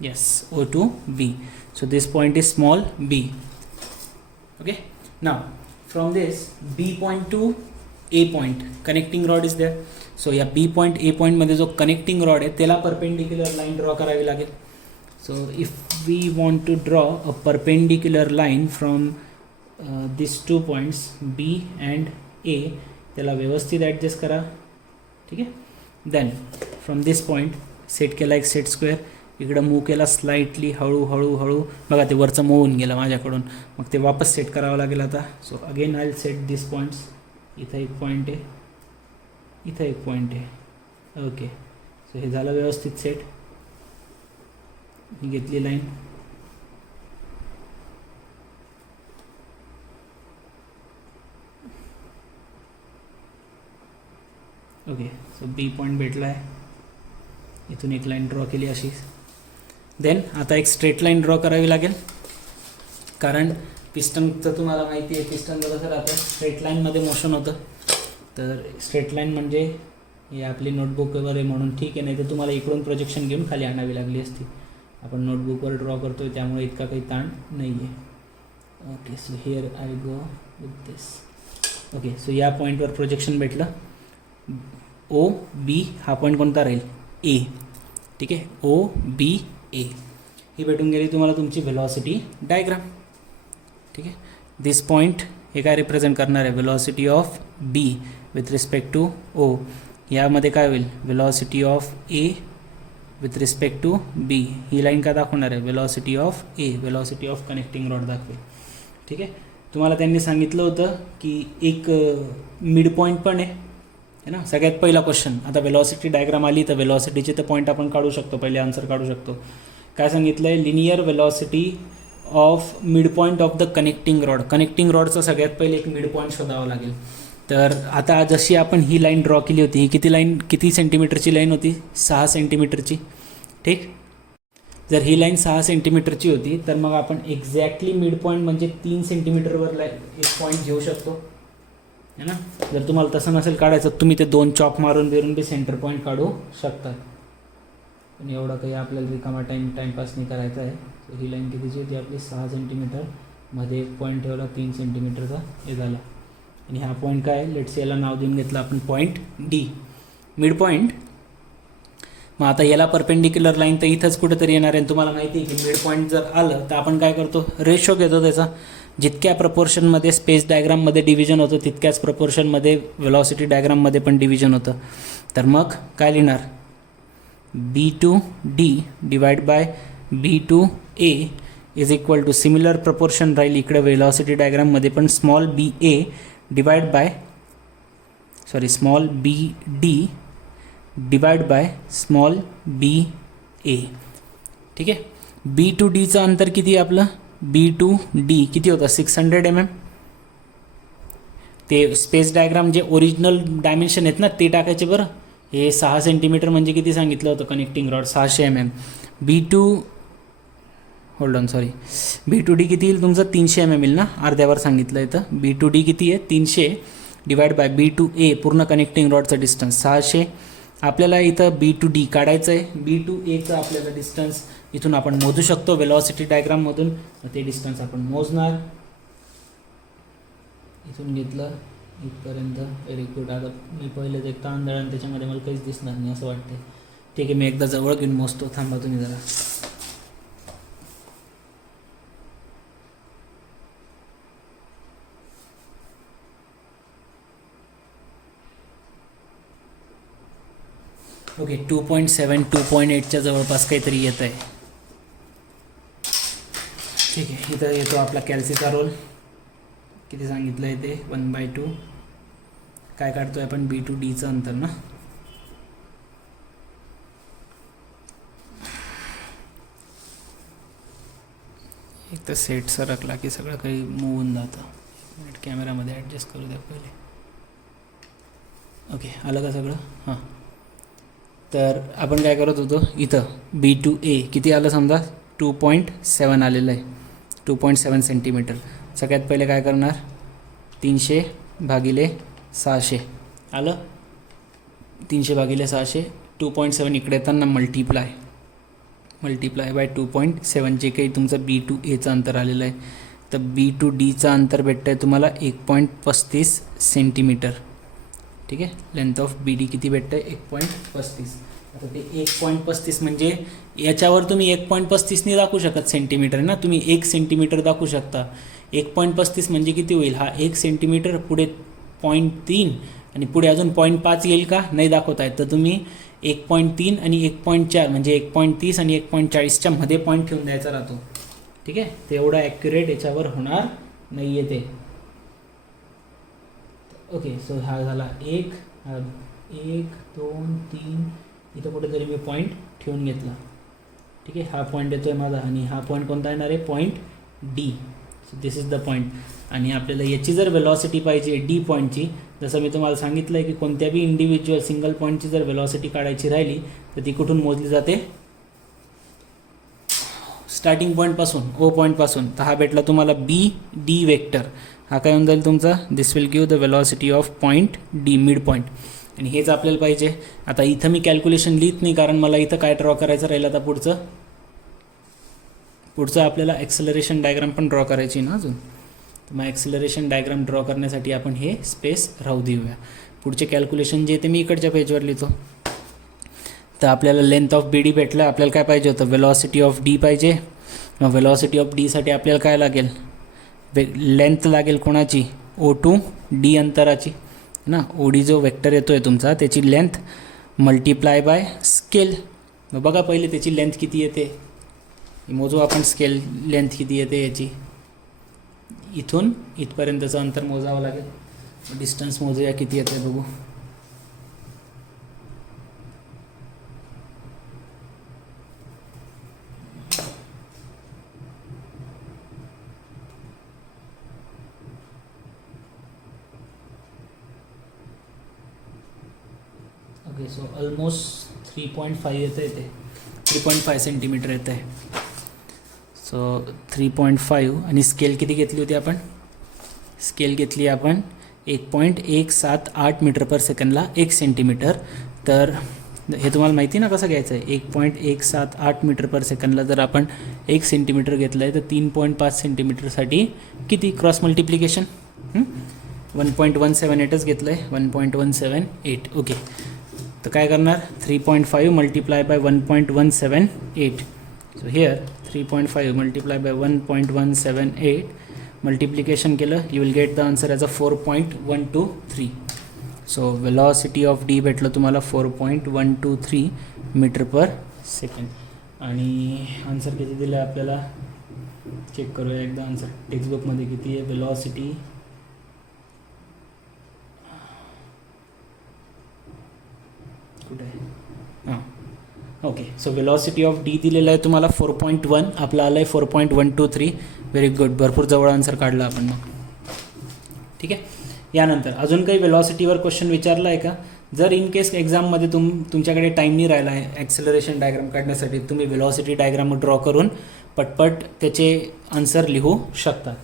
Yes, O to B. So this point is small b. Okay, now from this B point to A point connecting rod is there. So या बी point A पॉईंटमध्ये जो connecting rod आहे त्याला perpendicular line draw करावी लागेल. So if we want to draw a perpendicular line from this 2 points B and A, त्याला व्यवस्थित adjust करा. ठीक आहे. Then from this point set केला एक सेट स्क्वेअर, इकडं मूव केला स्लाइटली, हळू. बघा ते वरचं मूव होऊन गेलं माझ्याकडून, मग ते वापस सेट करावं लागेल आता. So again I will set this points. इथं एक पॉईंट आहे, इथं एक पॉईंट आहे. ओके, सो हे झालं व्यवस्थित सेट. ही घेतली लाईन. ओके, सो बी पॉईंट भेटला आहे. इथून एक लाईन ड्रॉ केली अशी. देन आता एक स्ट्रेट लाईन ड्रॉ करावी लागेल, कारण पिस्टनचं तुम्हाला माहिती आहे पिस्टनचं कसं राहतं, स्ट्रेट लाईनमध्ये मोशन होतं. तर स्ट्रेट लाईन म्हणजे हे आपली नोटबुकवर आहे म्हणून ठीक आहे, नाही तर तुम्हाला इकडून प्रोजेक्शन घेऊन खाली आणावी लागली असती. आपण नोटबुकवर ड्रॉ करतो आहे त्यामुळे इतका काही ताण नाही आहे. Okay, so here I go with this. Okay, so या पॉईंटवर प्रोजेक्शन भेटलं. ओ बी हा पॉईंट कोणता राहील, ए. ठीक आहे, ओ बी ए ही भेटून गेली तुम्हाला तुमची व्हेलॉसिटी डायग्राम. ठीक आहे, दिस पॉईंट हे काय रिप्रेझेंट करणार आहे, velocity of B with respect to O. यामध्ये काय होईल, velocity of A with respect to B. ही लाईन का दाखवणार आहे, velocity of A, velocity of connecting rod दाखवेल. ठीक आहे, तुम्हाला त्यांनी सांगितलं होतं की एक मिड पॉईंट पण आहे ना. सगळ्यात पहिला क्वेश्चन, आता व्हेलॉसिटी डायग्राम आली तर व्हेलॉसिटीचे तर पॉईंट आपण काढू शकतो, पहिले आन्सर काढू शकतो. काय सांगितलं आहे, linear velocity of mid point of the connecting rod. Connecting रॉडचं सगळ्यात पहिले एक मिड पॉईंट शोधावं लागेल. तर आता जशी आपण ही लाईन ड्रॉ केली होती, ही किती सेंटीमीटरची लाईन होती, 6 सेंटीमीटरची. ठीक, जर ही लाईन 6 सेंटीमीटरची होती तर मग आपण एक्झॅक्टली मिड पॉईंट म्हणजे 3 सेंटीमीटरवर एक पॉईंट घेऊ शकतो है ना. जर तुम्हाला तसं नसेल काढायचं तुम्ही ते 2 चॉप मारून बिरून बी सेंटर पॉईंट काढू शकतात, पण एवढं काही आपल्याला रिकामा टाईमपास नाही करायचा आहे. तर ही लाईन कितीची होती आपली, 6 सेंटीमीटर, मध्ये एक पॉईंट ठेवला 3 सेंटीमीटरचा, हे झाला. आणि हा पॉईंट काय, लेट्स याला नाव देऊन घेतलं आपण पॉईंट डी, मिड पॉईंट. मग आता याला परपेंडिक्युलर लाईन तर इथंच कुठेतरी येणार आहे. तुम्हाला माहिती आहे की मिड पॉईंट जर आलं तर आपण काय करतो, रेशो घेतो त्याचा. जितक्या प्रपोर्शनमध्ये स्पेस डायग्राममध्ये डिव्हिजन होतं तितक्याच प्रपोर्शनमध्ये व्हेलॉसिटी डायग्राममध्ये पण डिव्हिजन होतं. तर मग काय लिहिणार, B2D divide by B2A is equal to, similar proportion राहील इकडे व्हेलॉसिटी डायग्राममध्ये पण, small BA divide by small BD divide by small BA. ठीक आहे, B2Dचं अंतर किती आहे आपलं, B2D किती होतं, 600 mm. ते स्पेस डायग्राम जे ओरिजिनल डायमेन्शन आहेत ना ते टाकायचे बरं. हे 6 सेंटीमीटर म्हणजे किती सांगितलं होतं कनेक्टिंग रॉड, 600 mm. B2D किती येईल तुमचं, 300 mm येईल ना, अर्ध्यावर सांगितलं आहे. तर B2D किती आहे, 300 डिवाइड बाय B2A पूर्ण कनेक्टिंग रॉडचं डिस्टन्स 600. आपल्याला इथं B2D काढायचं आहे, B2Aचं आपल्याला डिस्टन्स इथून आपण मोजू शकतो व्हेलॉसिटी डायग्राममधून. ते डिस्टन्स आपण मोजणार, इथून घेतलं इथपर्यंत. Very good. आता मी पहिलेच एक तांदळ आणि त्याच्यामध्ये मला काहीच दिसणार नाही असं वाटतं. ठीक आहे, मी एकदा जवळ घेऊन मोजतो, थांबा तुम्ही जरा. ओके, 2.7 2.8च्या जवळपास काहीतरी येत आहे. ठीक आहे, इथं येतो आपला कॅल्सीचा रोल. किती सांगितलं आहे ते, 1/2. काय काढतोय आपण, B2Dचं अंतर ना. एक तर सेट सरकला की सगळं काही मूव होऊन जातं. कॅमेरामध्ये ॲडजस्ट करू द्या पहिले. ओके, आलं का सगळं. हां, तर आपण काय करत होतो, इथं B2A किती आलं समजा, 2.7 आलेलं आहे, 2.7 सेंटीमीटर. सगळ्यात पहिले काय करणार, 300 भागिले 600 आलं, 300 भागिले 600, 2.7 इकडे येताना मल्टिप्लाय बाय 2.7 जे काही तुमचं B2Aचं अंतर आलेलं आहे. तर B2Dचं अंतर भेटतं आहे तुम्हाला 1.35 सेंटीमीटर. ठीक आहे, लेंथ ऑफ BD किती भेटतं आहे, 1.35. आता ते 1.35 म्हणजे याच्यावर तुम्ही 1.35नी दाखवू शकत सेंटीमीटर ना, तुम्ही 1 सेंटीमीटर दाखवू शकता. 1.35 म्हणजे किती होईल, हा 1 सेंटीमीटर, पुढे 0.3 आणि पुढे अजून 0.5 येईल का, नाही दाखवता येत. तर तुम्ही 1.3 आणि 1.4 म्हणजे 1.30 आणि 1.40च्या मध्ये पॉईंट ठेवून द्यायचा राहतो. ठीक आहे, ते एवढं ॲक्युरेट याच्यावर होणार नाही आहे ते. ओके, सो हा झाला 1, 2, 3, इथं कुठेतरी मी पॉईंट ठेवून घेतला. ठीक आहे, हा पॉईंट येतो आहे माझा आणि हा पॉईंट कोणता येणार आहे, point D. This is the point. आणि आपल्याला याची जर वेलॉसिटी पाहिजे डी पॉईंटची, जसं मी तुम्हाला सांगितलं आहे की कोणत्या बी इंडिव्हिज्युअल सिंगल पॉईंटची जर वेलॉसिटी काढायची राहिली तर ती कुठून मोजली जाते, स्टार्टिंग पॉईंटपासून, ओ पॉईंटपासून. तर हा भेटला तुम्हाला बी डी वेक्टर. हा काय होऊन जाईल तुमचा, this will give the velocity of point D, mid point. आणि हेच आपल्याला पाहिजे. आता इथं मी कॅल्क्युलेशन लिहित नाही, कारण मला इथं काय ड्रॉ करायचं राहिलं आता पुढचं आपल्याला ॲक्सेलरेशन डायग्राम पण ड्रॉ करायची ना अजून. तर मग ॲक्सेलरेशन डायग्राम ड्रॉ करण्यासाठी आपण हे स्पेस राहू देऊया. पुढचे कॅल्क्युलेशन जे ते मी इकडच्या पेजवर लिहितो. तर आपल्याला लेंथ ऑफ बी डी भेटलं. आपल्याला काय पाहिजे होतं, वेलॉसिटी ऑफ डी पाहिजे. मग वेलॉसिटी ऑफ डीसाठी आपल्याला काय लागेल, लेंथ लागेल कोणाची, ओ टू डी अंतराची ना. ओ डी जो वेक्टर येतो आहे तुमचा त्याची लेंथ मल्टिप्लाय बाय स्केल. मग बघा पहिले त्याची लेंथ किती येते, मोजू आपण स्केल लेंथ किती येते याची. इथून इथपर्यंतचं अंतर मोजावं लागेल. डिस्टन्स मोजूया किती येते बघू. ओके, सो ऑलमोस्ट 3.5 येतं आहे ते, 3.5 सेंटीमीटर येतं आहे. सो 3.5 आणि स्केल किती घेतली होती आपण, स्केल घेतली आपण 1.178 मीटर पर सेकंडला 1 सेंटीमीटर. तर हे तुम्हाला माहिती ना कसं घ्यायचं आहे. 1.178 मीटर पर सेकंडला जर आपण 1 सेंटीमीटर घेतलं आहे तर 3.5 सेंटीमीटरसाठी किती क्रॉस मल्टिप्लिकेशन, 1.178च घेतलं आहे, 1.178. ओके, तर काय करणार, 3.5 multiply by 1.178. So here 3.5 multiply by 1.178 multiplication केलं, you will get the answer as a 4.123. So velocity of D भेटलं तुम्हाला 4.123 मीटर पर सेकंड. आणि आन्सर किती दिलं आहे आपल्याला चेक करूया एकदा. आन्सर टेक्स्टबुकमध्ये किती आहे, वेलॉसिटी कुठे आहे, हां okay. So velocity of D दिलेलं आहे तुम्हाला 4.1, आपला आलं आहे 4.123. व्हेरी गुड, भरपूर जवळ आन्सर काढला आपण मग. ठीक आहे, यानंतर अजून काही वेलॉसिटीवर क्वेश्चन विचारला आहे का. जर इन केस एक्झाममध्ये तुमच्याकडे टाईम नाही राहिला आहे ॲक्सेलरेशन डायग्राम काढण्यासाठी, तुम्ही वेलॉसिटी डायग्राम ड्रॉ करून पटपट त्याचे आन्सर लिहू शकता.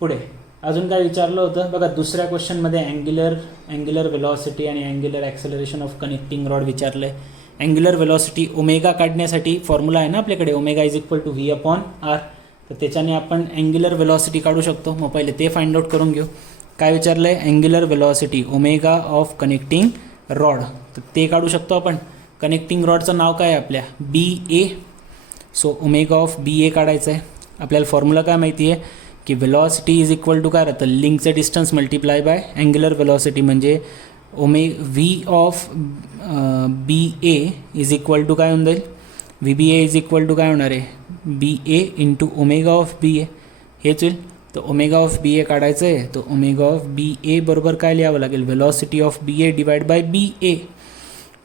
पुढे अजून काय विचारलं होतं बघा, दुसऱ्या क्वेश्चनमध्ये अँग्युलर वेलॉसिटी आणि angular acceleration of connecting rod विचारलं आहे. अँग्युलर वेलॉसिटी ओमेगा काढण्यासाठी फॉर्म्युला आहे ना आपल्याकडे, omega is equal to V upon R. तर त्याच्याने आपण अँग्युलर वेलॉसिटी काढू शकतो. मग पहिले ते फाइंड आउट करून घेऊ. काय विचारलं आहे, angular velocity omega of connecting rod. तर ते काढू शकतो आपण. कनेक्टिंग रॉडचं नाव काय आहे आपल्या, बी ए. सो ओमेगा ऑफ बी ए काढायचं आहे. आपल्याला फॉर्म्युला काय माहिती आहे की वेलॉसिटी इज इक्वल टू काय राहतं, लिंकचं distance multiply by angular velocity, म्हणजे V of B A is equal to काय होऊन जाईल, V B A is equal to काय होणार आहे, B A into omega of B A, हेच होईल. तर ओमेगा ऑफ बी ए काढायचं आहे. तर ओमेगा ऑफ बी ए बरोबर काय लिहावं लागेल, velocity of B A divide by B A.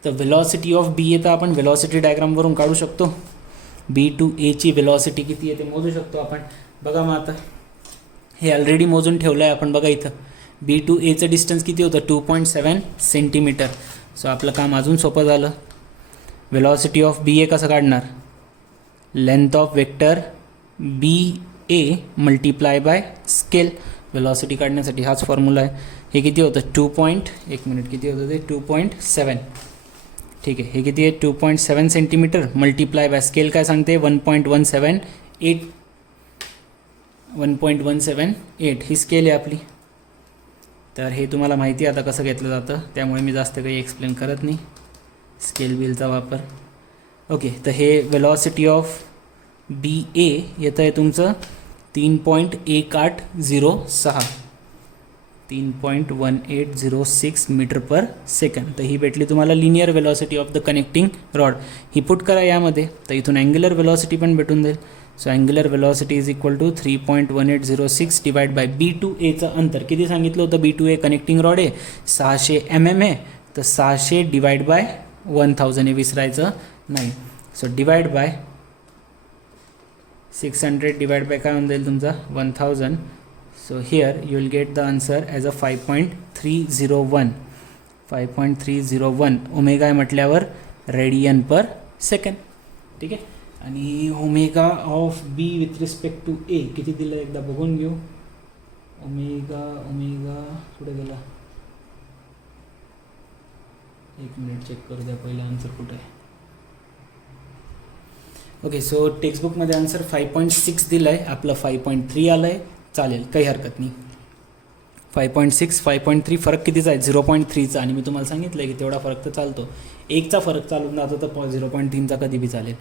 तर वेलॉसिटी ऑफ बी ए तर आपण वेलॉसिटी डायग्रामवरून काढू शकतो. बी टू एची वेलॉसिटी किती आहे ते मोजू शकतो आपण. बघा मग आता हे ऑलरेडी मोजून ठेवलं आहे आपण. बघा इथं बी टू एचं डिस्टन्स किती होतं, 2.7 सेंटीमीटर. सो आपलं काम अजून सोपं झालं. वेलॉसिटी ऑफ बी ए कसं काढणार, length of vector B A multiply by scale. Velocity काढण्यासाठी हाच फॉर्म्युला आहे. हे किती होतं, किती होतं ते 2.7. ठीक आहे, हे किती आहे 2.7 सेंटीमीटर मल्टिप्लाय बाय स्केल काय सांगते 1.178. 1.178 ही स्केल आहे आपली. तर हे तुम्हाला माहिती आहे आता कसं घेतलं जातं, त्यामुळे मी जास्त काही एक्सप्लेन करत नाही स्केल बिलचा वापर. ओके, तर हे वेलॉसिटी ऑफ बी ए येतं आहे तुमचं 3.1806 3.1806 मीटर पर सेकंड. तर ही भेटली तुम्हाला linear velocity of the connecting rod. ही पुट करा यामध्ये, तर इथून अँग्युलर वेलॉसिटी पण भेटून जाईल. So angular velocity is equal to 3.1806 divide by B to एचं अंतर किती सांगितलं होतं, B to A connecting rod आहे 600 mm आहे. तर 600 डिवाइड बाय 1000 हे विसरायचं नाही. So divide by 600 divide by काय होऊन जाईल तुमचा 1000. So here you will get the answer as a 5.301. 5.301 omega आहे म्हटल्यावर रेडियन पर सेकंड. ठीक आहे. आणि omega of B with respect to A किती दिलं एकदा बघून घेऊ. ओमेगा कुठे गेला, एक मिनिट चेक करू द्या पहिला आन्सर कुठे आहे. ओके, सो टेक्स्टबुकमध्ये आन्सर 5.6 दिलं आहे, आपलं 5.3 आलं आहे. चालेल, काही हरकत नाही. 5.6 5.3 फरक कितीचा आहे, 0.3चा. आणि मी तुम्हाला सांगितलं आहे की तेवढा फरक तर चालतो, 1चा फरक चालून जातो तर 0.3चा कधी बी चालेल.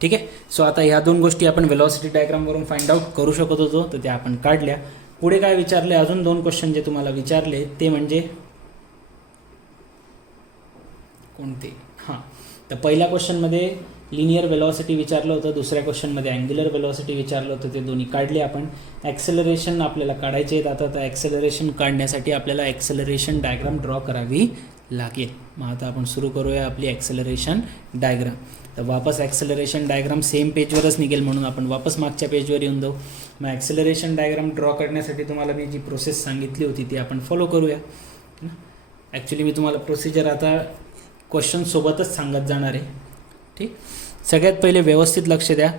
ठीक आहे. सो आता ह्या दोन गोष्टी आपण वेलॉसिटी डायग्रामवरून फाइंड आउट करू शकत होतो, तर त्या आपण काढल्या. पुढे काय विचारले, अजून 2 क्वेश्चन जे तुम्हाला विचारले ते म्हणजे कोणते. हां, तर पहिल्या क्वेश्चनमध्ये लिनियर वेलॉसिटी विचारलं होतं, दुसऱ्या क्वेश्चनमध्ये अँग्युलर वेलॉसिटी विचारलं होतं. ते दोन्ही काढले आपण. ॲक्सेलरेशन आपल्याला काढायचे आहेत. आता तर ॲक्सेलरेशन काढण्यासाठी आपल्याला ॲक्सेलरेशन डायग्राम ड्रॉ करावी लागेल. मग आता आपण सुरू करूया आपली ॲक्सेलरेशन डायग्राम. तर वापस ॲक्सेलरेशन डायग्राम सेम पेजवरच निघेल, म्हणून आपण वापस मागच्या पेजवर येऊन जाऊ. मग ॲक्सेलरेशन डायग्राम ड्रॉ करण्यासाठी तुम्हाला मी जी प्रोसेस सांगितली होती ती आपण फॉलो करूया. ॲक्च्युली मी तुम्हाला प्रोसिजर आता क्वेश्चनसोबतच सांगत जाणार आहे. ठीक. सगळ्यात पहिले व्यवस्थित लक्ष द्या.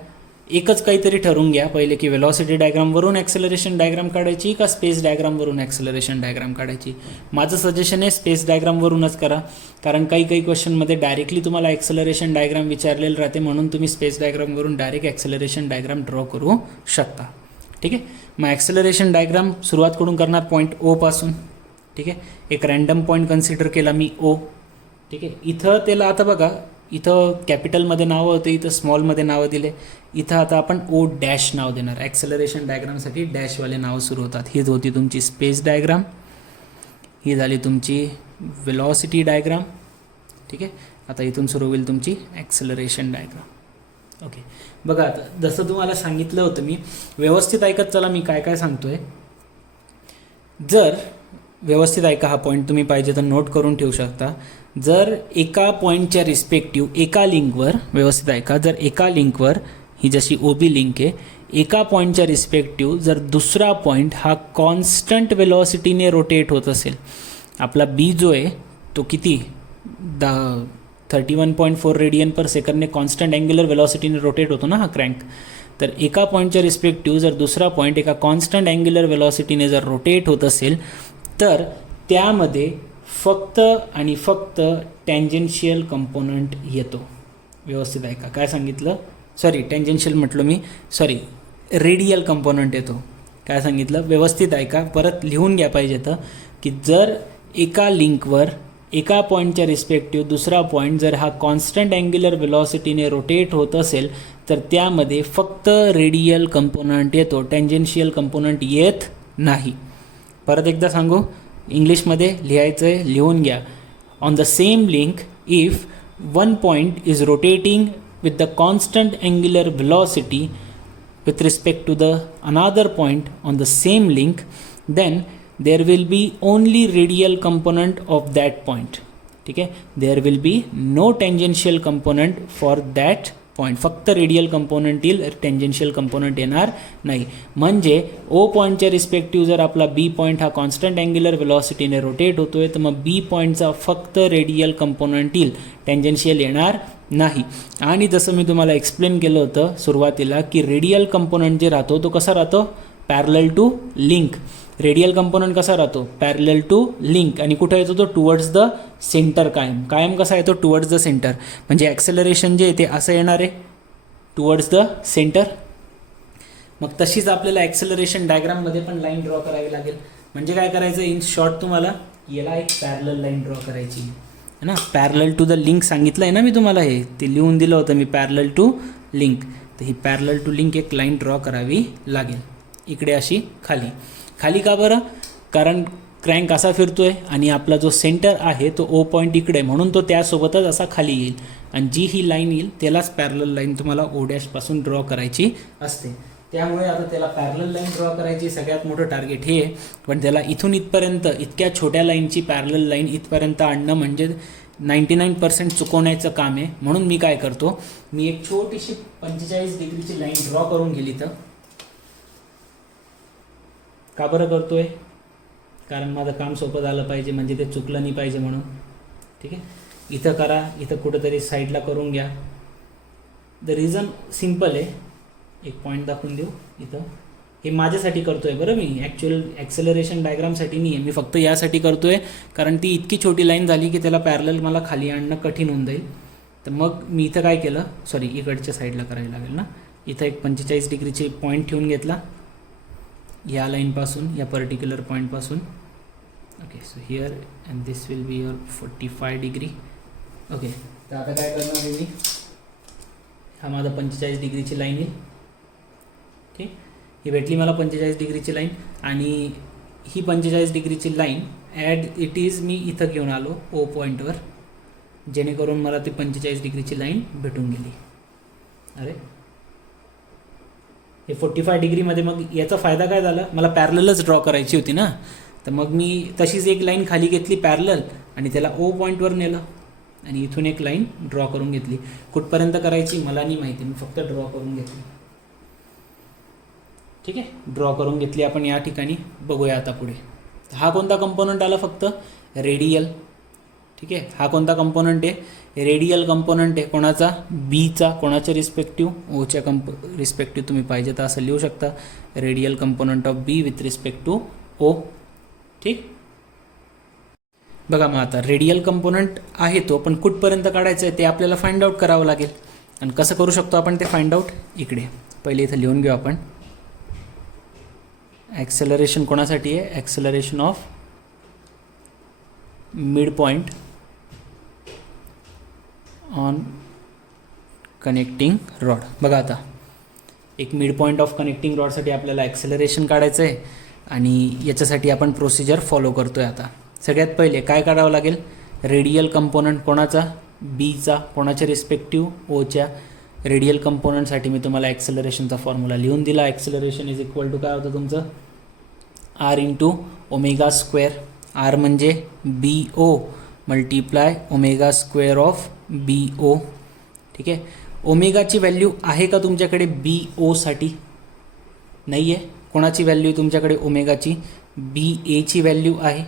एकच काहीतरी ठरवून घ्या पहिले की वेलॉसिटी डायग्रामवरून ॲक्सेलरेशन डायग्राम काढायची का स्पेस डायग्रामवरून ॲक्सेलरेशन डायग्राम काढायची. माझं सजेशन आहे स्पेस डायग्रामवरूनच करा, कारण काही क्वेश्चनमध्ये डायरेक्टली तुम्हाला ॲक्सेलरेशन डायग्राम विचारलेलं राहते, म्हणून तुम्ही स्पेस डायग्रामवरून डायरेक्ट ॲक्सेलरेशन डायग्राम ड्रॉ करू शकता. ठीक आहे. मग ॲक्सेलरेशन डायग्राम सुरुवात करून करणार पॉईंट ओ पासून. ठीक आहे. एक रँडम पॉईंट कन्सिडर केला मी ओ. ठीक आहे. इथं त्याला आता बघा, इथं कॅपिटलमध्ये नावं होते, इथं स्मॉलमध्ये नावं दिले. इथं आता आपण ओ डॅश नाव देणार. ॲक्सेलरेशन डायग्रामसाठी डॅशवाले नावं सुरू होतात. ही होती तुमची स्पेस डायग्राम, ही झाली तुमची वेलॉसिटी डायग्राम. ठीक आहे. आता इथून सुरू होईल तुमची ॲक्सेलरेशन डायग्राम. ओके, बघा आता जसं तुम्हाला सांगितलं होतं मी, व्यवस्थित ऐकत चला मी काय काय सांगतोय. जर व्यवस्थित ऐका, हा पॉईंट तुम्ही पाहिजे तर नोट करून ठेवू शकता. जर एका पॉईंटच्या रिस्पेक्टिव्ह एका लिंकवर, व्यवस्थित ऐका, जर एका लिंकवर, ही जशी ओ बी लिंक आहे, एका पॉईंटच्या रिस्पेक्टिव्ह जर दुसरा पॉईंट हा कॉन्स्टंट वेलॉसिटीने रोटेट होत असेल, आपला बी जो आहे तो किती 31.4 रेडियन पर सेकंडने कॉन्स्टंट अँग्युलर वेलॉसिटीने रोटेट होतो ना हा क्रँक. तर एका पॉईंटच्या रिस्पेक्टिव्ह जर दुसरा पॉईंट एका कॉन्स्टंट अँग्युलर वेलॉसिटीने जर रोटेट होत असेल, तर त्यामध्ये फक्त आणि फक्त टँजेन्शियल कंपोनंट येतो. व्यवस्थित ऐका, काय सांगितलं, सॉरी टँजेन्शियल म्हटलं मी, सॉरी रेडियल कंपोनंट येतो. काय सांगितलं, व्यवस्थित ऐका, परत लिहून घ्या पाहिजे तर, की जर एका लिंकवर एका पॉईंटच्या रिस्पेक्टिव्ह दुसरा पॉईंट जर हा कॉन्स्टंट अँग्युलर वेलॉसिटीने रोटेट होत असेल, तर त्यामध्ये फक्त रेडियल कंपोनंट येतो, टँजेन्शियल कंपोनंट येत नाही. परत एकदा सांगू, इंग्लिशमध्ये लिहायचं आहे, लिहून घ्या. On the same link if one point is rotating with the constant angular velocity with respect to the another point on the same link, then there will be only radial component of that point. ठीक आहे. there will be no tangential component for that point, फक्त radial component येईल, tangential component येणार नाही. म्हणजे ओ पॉईंटच्या respective जर आपला बी पॉईंट हा कॉन्स्टंट अँग्युलर वेलॉसिटीने रोटेट होतोय, तर मग बी पॉईंटचा फक्त रेडियल कंपोनंट येईल, टेंजेन्शियल येणार नाही. आणि जसं मी तुम्हाला एक्सप्लेन केलं होतं सुरुवातीला, की रेडियल कंपोनंट जे राहतो तो कसा राहतो, parallel to link. Radial component कसा राहतो, पॅरलल टू लिंक. आणि कुठं येतो तो, टुवर्ड्स द सेंटर. कायम कसा येतो, टुवर्ड्स द सेंटर. म्हणजे ॲक्सेलरेशन जे आहे ते असं येणार आहे, टुवर्ड्स द सेंटर. मग तशीच आपल्याला ॲक्सेलरेशन डायग्राममध्ये पण लाईन ड्रॉ करावी लागेल. म्हणजे काय करायचं, इन शॉर्ट तुम्हाला याला एक पॅरलल लाईन ड्रॉ करायची आहे ना. पॅरलल टू द लिंक सांगितलं आहे ना मी तुम्हाला, हे ते लिहून दिलं होतं मी, पॅरलल टू लिंक. तर ही पॅरलल टू लिंक एक लाईन ड्रॉ करावी लागेल, इकडे अशी खाली. खाली का बरं, कारण क्रँक असा फिरतोय आणि आपला जो सेंटर आहे तो ओ पॉईंट इकडे, म्हणून तो त्यासोबतच असा खाली येईल. आणि जी ही लाईन येईल त्यालाच पॅरलल लाईन तुम्हाला ओ डॅशपासून ड्रॉ करायची असते. त्यामुळे आता त्याला पॅरलल लाईन ड्रॉ करायची सगळ्यात मोठं टार्गेट हे आहे. पण त्याला इथून इथपर्यंत इतक्या छोट्या लाईनची पॅरलल लाईन इथपर्यंत आणणं म्हणजे 99% चुकवण्याचं काम आहे. म्हणून मी काय करतो, मी एक छोटीशी 45 डिग्रीची लाईन ड्रॉ करून गेली. तर का बरं करतोय, कारण माझं काम सोपं झालं पाहिजे, म्हणजे ते चुकलं नाही पाहिजे म्हणून. ठीक आहे, इथं करा, इथं कुठंतरी साईडला करून घ्या. द रिझन सिम्पल आहे. एक पॉईंट दाखवून देऊ इथं. हे माझ्यासाठी करतोय बरं, मी ॲक्च्युअल ॲक्सेलरेशन डायग्रामसाठी नाही आहे, मी फक्त यासाठी करतोय कारण ती इतकी छोटी लाईन झाली की त्याला पॅरलल मला खाली आणणं कठीण होऊन जाईल. तर मग मी इथं काय केलं, सॉरी इकडच्या साईडला करायला लागेल ना. इथं एक 45 डिग्रीची पॉईंट ठेवून घेतला या लाईनपासून, या पर्टिक्युलर पॉईंटपासून. Okay, so here and this will be your 45 degree. Okay, तर आता काय करणार आहे मी, हा माझा 45 डिग्रीची लाईन आहे. ओके, ही भेटली मला 45 डिग्रीची लाईन. आणि ही 45 डिग्रीची लाईन ॲड इट इज मी इथं घेऊन आलो ओ पॉईंटवर, जेणेकरून मला ती 45 डिग्रीची लाईन भेटून गेली. अरे हे 45 डिग्रीमध्ये मग याचा फायदा काय झाला, मला पॅरललच ड्रॉ करायची होती ना. तर मग मी तशीच एक लाईन खाली घेतली पॅरलल आणि त्याला ओ पॉईंटवर नेलं आणि इथून एक लाईन ड्रॉ करून घेतली. कुठपर्यंत करायची मला नाही माहिती, मी फक्त ड्रॉ करून घेतली. ठीक आहे, ड्रॉ करून घेतली आपण या ठिकाणी. बघूया आता पुढे. हा कोणता कंपोनंट आला, फक्त रेडियल. ठीक आहे, हा कोणता कंपोनंट आहे, रेडियल कंपोनंट आहे. कोणाचा, बीचा. कोणाच्या रिस्पेक्टिव्ह, ओच्या रिस्पेक्टिव्ह तुम्ही पाहिजे तर असं लिहू शकता, radial component of B with respect to O. ठीक, बघा मग आता रेडियल कंपोनंट आहे तो, पण कुठपर्यंत काढायचं आहे ते आपल्याला फाइंड आउट करावं लागेल. आणि कसं करू शकतो आपण ते फाइंड आउट, इकडे पहिले इथं लिहून घेऊ आपण. ॲक्सेलरेशन कोणासाठी आहे, acceleration of mid point on connecting rod. बघा आता एक मिड पॉईंट ऑफ कनेक्टिंग रॉडसाठी आपल्याला ॲक्सेलरेशन काढायचं आहे आणि याच्यासाठी आपण प्रोसिजर फॉलो करतो आहे. आता सगळ्यात पहिले काय काढावं लागेल, रेडियल कंपोनंट कोणाचा, बीचा. कोणाच्या रिस्पेक्टिव्ह, ओच्या. रेडियल कंपोनंटसाठी मी तुम्हाला ॲक्सेलरेशनचा फॉर्म्युला लिहून दिला. ॲक्सेलरेशन इज इक्वल टू काय होतं तुमचं, r into omega square. R म्हणजे B O multiply omega square of B O. ठीक आहे, ओमेगाची व्हॅल्यू आहे का तुमच्याकडे बी ओसाठी, नाही आहे. कोणाची व्हॅल्यू तुमच्याकडे ओमेगाची, बी एची व्हॅल्यू आहे.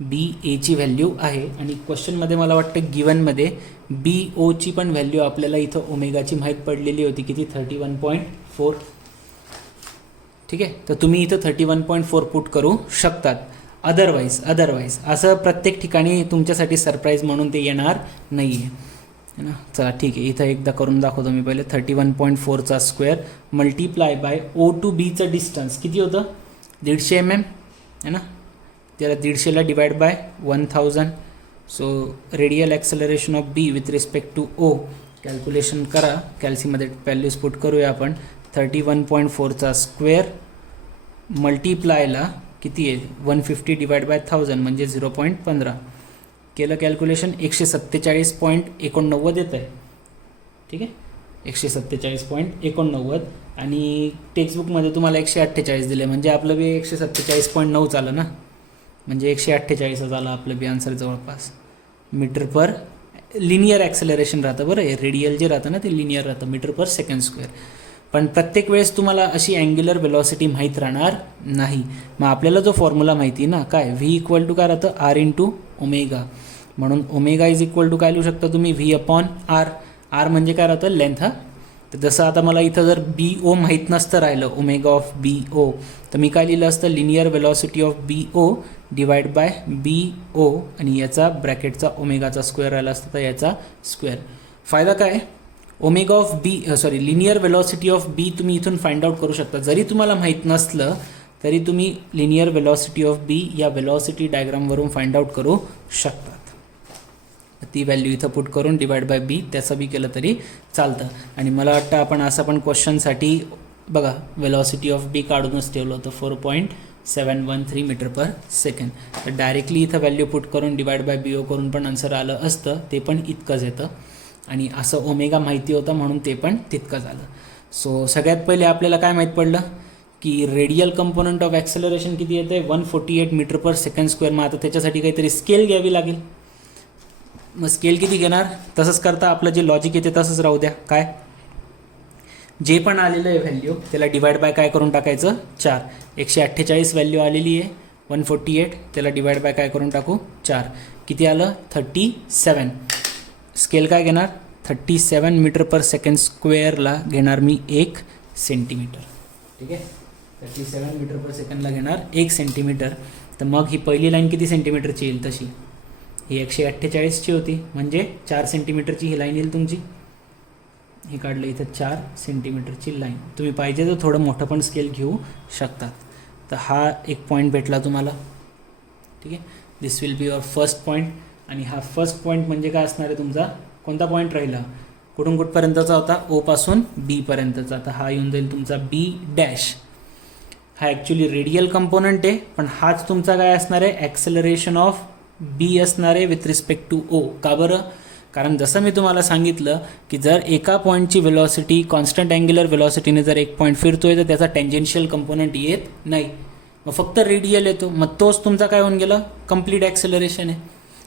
बी एची व्हॅल्यू आहे आणि क्वेश्चनमध्ये मला वाटतं गिवनमध्ये बी ओची पण व्हॅल्यू आपल्याला इथं ओमेगाची माहीत पडलेली होती, किती, 31.4. ठीक आहे, तर तुम्ही इथं 31.4 पुट करू शकतात. अदरवाईज असं प्रत्येक ठिकाणी तुमच्यासाठी सरप्राईज म्हणून ते येणार नाही आहे ना. चला ठीक आहे, इथं एकदा करून दाखवतो मी. पहिले 31.4चा square multiply by O to बीचं डिस्टन्स किती होतं, 150 mm है ना. त्याला 150ला divide by 1000. So radial acceleration of B with respect to O calculation करा. कॅल्सीमध्ये व्हॅल्यूज पुट करूया आपण. 31.4चा स्क्वेअर मल्टिप्लायला किती आहे, 150 डिवाइड बाय 1000 म्हणजे 0.15. केलं कॅल्क्युलेशन, 147.89 येत आहे. ठीक आहे, 147.89 आणि टेक्स्टबुकमध्ये तुम्हाला 148 दिले, म्हणजे आपलं बी 147.9 झालं ना, म्हणजे 148 झालं आपलं बी आन्सर जवळपास. मीटर पर लिनियर ॲक्सेलरेशन राहतं बरं, हे रेडियल जे राहतं ना ते लिनियर राहतं, मीटर पर सेकंड स्क्वेअर. पण प्रत्येक वेळेस तुम्हाला अशी अँग्युलर वेलॉसिटी माहीत राहणार नाही. मग आपल्याला जो फॉर्म्युला माहिती आहे ना, काय, व्ही इक्वल टू काय राहतं, आर इंटू ओमेगा. म्हणून ओमेगा इज इक्वल टू काय लिहू शकता तुम्ही, व्ही अपॉन आर. आर म्हणजे काय राहतं, लेंथ. हा, तर जसं आता मला इथं जर बी ओ माहीत नसतं राहिलं, ओमेगा ऑफ बी ओ, तर मी काय लिहिलं असतं, linear velocity of B O divide by B O आणि याचा ब्रॅकेटचा ओमेगाचा स्क्वेअर राहिला असतं, तर याचा स्क्वेअर. फायदा काय, omega of B linear velocity of B तुम्ही इथून फाइंड आउट करू शकता. जरी तुम्हाला माहीत नसलं तरी तुम्ही लिनियर वेलॉसिटी ऑफ बी या वेलॉसिटी डायग्रामवरून फाइंड आउट करू शकतात. ती व्हॅल्यू इथं पुट करून डिवाइड बाय बी त्याचं बी केलं तरी चालतं. आणि मला वाटतं आपण असं पण क्वेश्चनसाठी बघा वेलॉसिटी ऑफ बी काढूनच ठेवलं होतं, 4.713 मीटर पर सेकंड. तर डायरेक्टली इथं व्हॅल्यू पुट करून डिवाइड बाय बी ओ करून पण आन्सर आलं असतं, ते पण इतकंच येतं. आणि असं ओमेगा माहिती होतं म्हणून ते पण तितकं झालं. सो सगळ्यात पहिले आपल्याला काय माहीत पडलं की रेडियल कंपोनंट ऑफ ॲक्सेलरेशन किती येतं आहे, 148 मीटर पर सेकंड स्क्वेअर. मग आता त्याच्यासाठी काहीतरी स्केल घ्यावी लागेल. मग स्केल किती घेणार, तसंच करता आपलं जे लॉजिक येते तसंच राहू द्या. काय जे पण आलेलं आहे व्हॅल्यू त्याला डिवाइड बाय काय करून टाकायचं 4. 148 व्हॅल्यू आलेली आहे 148, त्याला डिवाइड बाय काय करून टाकू 4. किती आलं 37. स्केल काय घेणार 37 मीटर पर सेकंड स्क्वेअरला घेणार मी 1 सेंटीमीटर. ठीक आहे, 37 मीटर पर सेकंडला घेणार 1 सेंटीमीटर. तर मग ही पहिली लाईन किती सेंटीमीटरची येईल, तशी ही 148ची होती म्हणजे 4 सेंटीमीटरची ही लाईन येईल तुमची. हे काढलं इथं 4 सेंटीमीटरची लाईन. तुम्ही पाहिजे तर थोडं मोठं पण स्केल घेऊ शकतात. तर हा एक पॉईंट भेटला तुम्हाला. ठीक आहे, this will be your first point. आणि हा फर्स्ट पॉईंट म्हणजे काय असणार आहे तुमचा, कोणता पॉईंट राहिला, कुठून कुठपर्यंतचा होता, ओ पासून बी पर्यंतचा. तर हा येऊन जाईल तुमचा बी डॅश. हा ॲक्च्युली रेडियल कंपोनंट आहे, पण हाच तुमचा काय असणार आहे, ॲक्सेलरेशन ऑफ बी असणार आहे विथ रिस्पेक्ट टू ओ. का बरं, कारण जसं मी तुम्हाला सांगितलं की जर एका पॉईंटची वेलॉसिटी कॉन्स्टंट अँग्युलर वेलॉसिटीने जर एक पॉईंट फिरतोय तर त्याचा टेंजेन्शियल कंपोनंट येत नाही, मग फक्त रेडियल येतो. मग तोच तुमचा काय होऊन गेला, कंप्लीट ॲक्सेलरेशन आहे.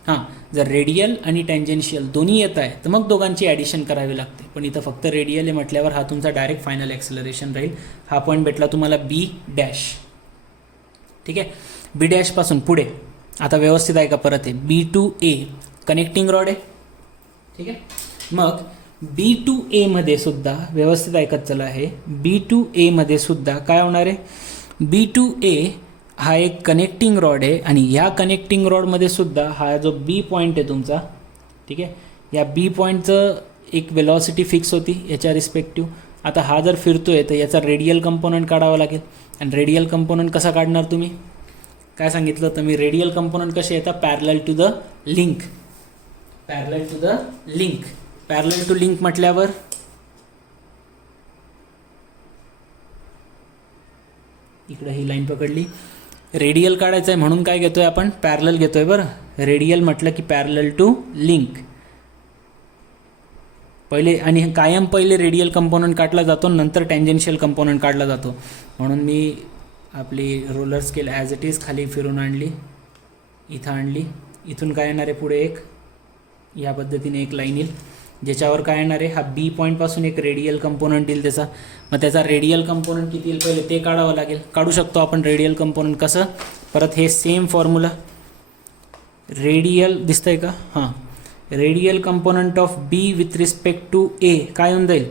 हां, जर रेडियल आणि टँजेन्शियल दोन्ही येत आहे तर मग दोघांची ॲडिशन करावी लागते. पण इथं फक्त रेडियल आहे म्हटल्यावर हा तुमचा डायरेक्ट फायनल ॲक्सेलरेशन राहील. हा पॉईंट भेटला तुम्हाला बी डॅश. ठीक आहे, बी डॅशपासून पुढे आता व्यवस्थित आहे का, परत आहे बी टू ए कनेक्टिंग रॉड आहे. ठीक आहे, मग बी टू एमध्ये सुद्धा व्यवस्थित ऐकत चला. आहे बी टू एमध्ये सुद्धा काय होणार आहे, बी टू ए हा एक कनेक्टिंग रॉड आहे आणि या कनेक्टिंग रॉडमध्ये सुद्धा हा जो बी पॉईंट आहे तुमचा. ठीक आहे, या बी पॉईंटचं एक वेलॉसिटी फिक्स होती याच्या रिस्पेक्टिव्ह. आता हा जर फिरतोय तर याचा रेडियल कंपोनंट काढावा लागेल. आणि रेडियल कंपोनंट कसा काढणार तुम्ही, काय सांगितलं तर मी, रेडियल कंपोनंट कसे येतात, parallel to the link. Parallel to the link, parallel to link म्हटल्यावर इकडे ही लाईन पकडली. रेडियल काढायचं आहे म्हणून काय घेतोय आपण, पॅरलल घेतोय. बरं, रेडियल म्हटलं की पॅरलल टू लिंक पहिले, आणि कायम पहिले रेडियल कंपोनंट काढला जातो, नंतर टँजेन्शियल कंपोनंट काढला जातो. म्हणून मी आपली roller scale as it is खाली फिरून आणली, इथं आणली. इथून काय येणार आहे पुढे एक या पद्धतीने एक लाईन येईल ज्याच्यावर काय येणार आहे, हा बी पॉईंटपासून एक रेडियल कंपोनंट येईल त्याचा. मग त्याचा रेडियल कंपोनंट किती येईल पहिले ते काढावं लागेल. काढू शकतो आपण रेडियल कंपोनंट कसं, परत हे सेम फॉर्म्युला. रेडियल दिसतंय का, हां, radial component of B with respect to A काय होऊन जाईल,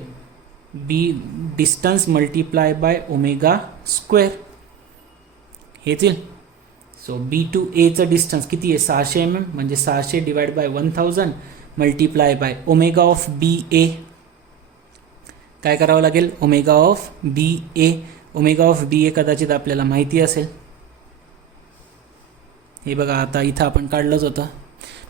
B distance multiply by omega square हेच येईल. सो बी टू एचं डिस्टन्स किती आहे 600 mm, म्हणजे 600 divide by 1000 multiply by omega of B A. काय करावं लागेल, omega of B A. Omega of B A कदाचित आपल्याला माहिती असेल. हे बघा आता इथं आपण काढलंच होतं.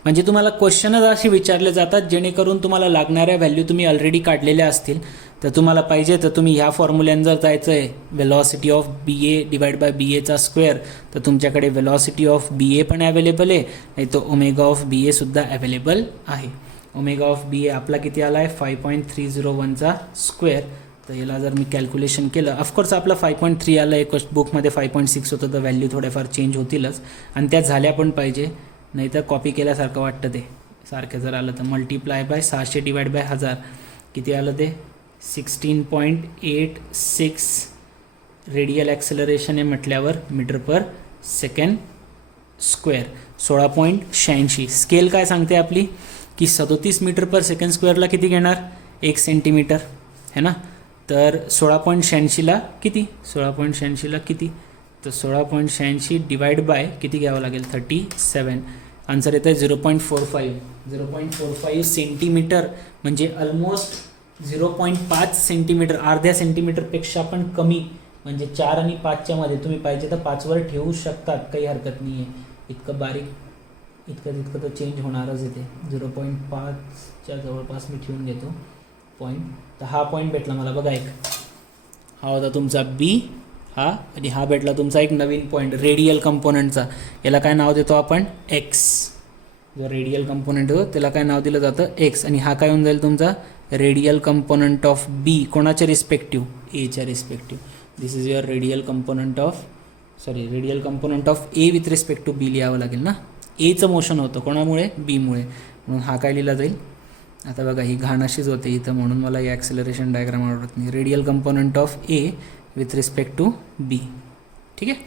म्हणजे तुम्हाला क्वेश्चनच असे विचारले जातात जेणेकरून तुम्हाला लागणाऱ्या व्हॅल्यू तुम्ही ऑलरेडी काढलेल्या असतील. तर तुम्हाला पाहिजे तर तुम्ही ह्या फॉर्म्युल्यानं जर जायचं आहे, velocity of B A divide by B एचा स्क्वेअर, तर तुमच्याकडे वेलॉसिटी ऑफ बी ए पण अवेलेबल आहे, नाही तर ओमेगा ऑफ बी एसुद्धा अवेलेबल आहे. ओमेगा ऑफ बी ए आपला किती आला आहे 5.301चा स्क्वेअर. तर याला जर मी कॅल्क्युलेशन केलं, ऑफकोर्स आपला 5.3 आलं आहे, बुकमध्ये 5.6 होतं, तर व्हॅल्यू थोड्याफार चेंज होतीलच आणि त्या झाल्या पण पाहिजे, नाही तर कॉपी केल्यासारखं वाटतं ते. सारखं जर आलं तर मल्टिप्लाय बाय 600 डिवाइड बाय 1000 किती आलं ते 16.86 रेडियल ॲक्सेलरेशन आहे म्हटल्यावर metre per second square. 16.86. Scale काय सांगते आपली की 37 मीटर पर सेकंड स्क्वेअरला किती घेणार 1 सेंटीमीटर है ना. तर 16.86ला किती, 16.86ला किती, तर 16.86 डिवाइड बाय किती घ्यावं लागेल 37. आन्सर येतं 0.45. 0.45 सेंटीमीटर म्हणजे ऑलमोस्ट 0.5 सेंटीमीटर, अर्ध्या सेंटीमीटरपेक्षा पण कमी. म्हणजे 4 आणि 5च्या मध्ये तुम्ही पाहिजे तर 5वर ठेवू शकतात, काही हरकत नाही आहे. इतकं बारीक इतकं तर चेंज होणारच येते. 0.5च्या जवळपास मी ठेवून घेतो पॉईंट. तर हा पॉईंट भेटला मला बघा, एक हा होता तुमचा बी हा, आणि हा भेटला तुमचा एक नवीन पॉईंट रेडियल कंपोनंटचा. याला काय नाव देतो आपण एक्स. जो रेडियल कंपोनंट होतो त्याला काय नाव दिलं जातं एक्स. आणि हा काय होऊन जाईल तुमचा रेडियल कंपोनंट ऑफ बी, कोणाच्या रिस्पेक्टिव्ह एच्या respective. This is your radial component of radial component of A with respect to B लिहावं लागेल ना. एचं मोशन होतं कोणामुळे, बीमुळे, म्हणून हा काय लिहिला जाईल. आता बघा ही घाण अशीच होते इथं, म्हणून मला या ॲक्सेलरेशन डायग्राम आवडत नाही. Radial component of A with respect to B. ठीक आहे,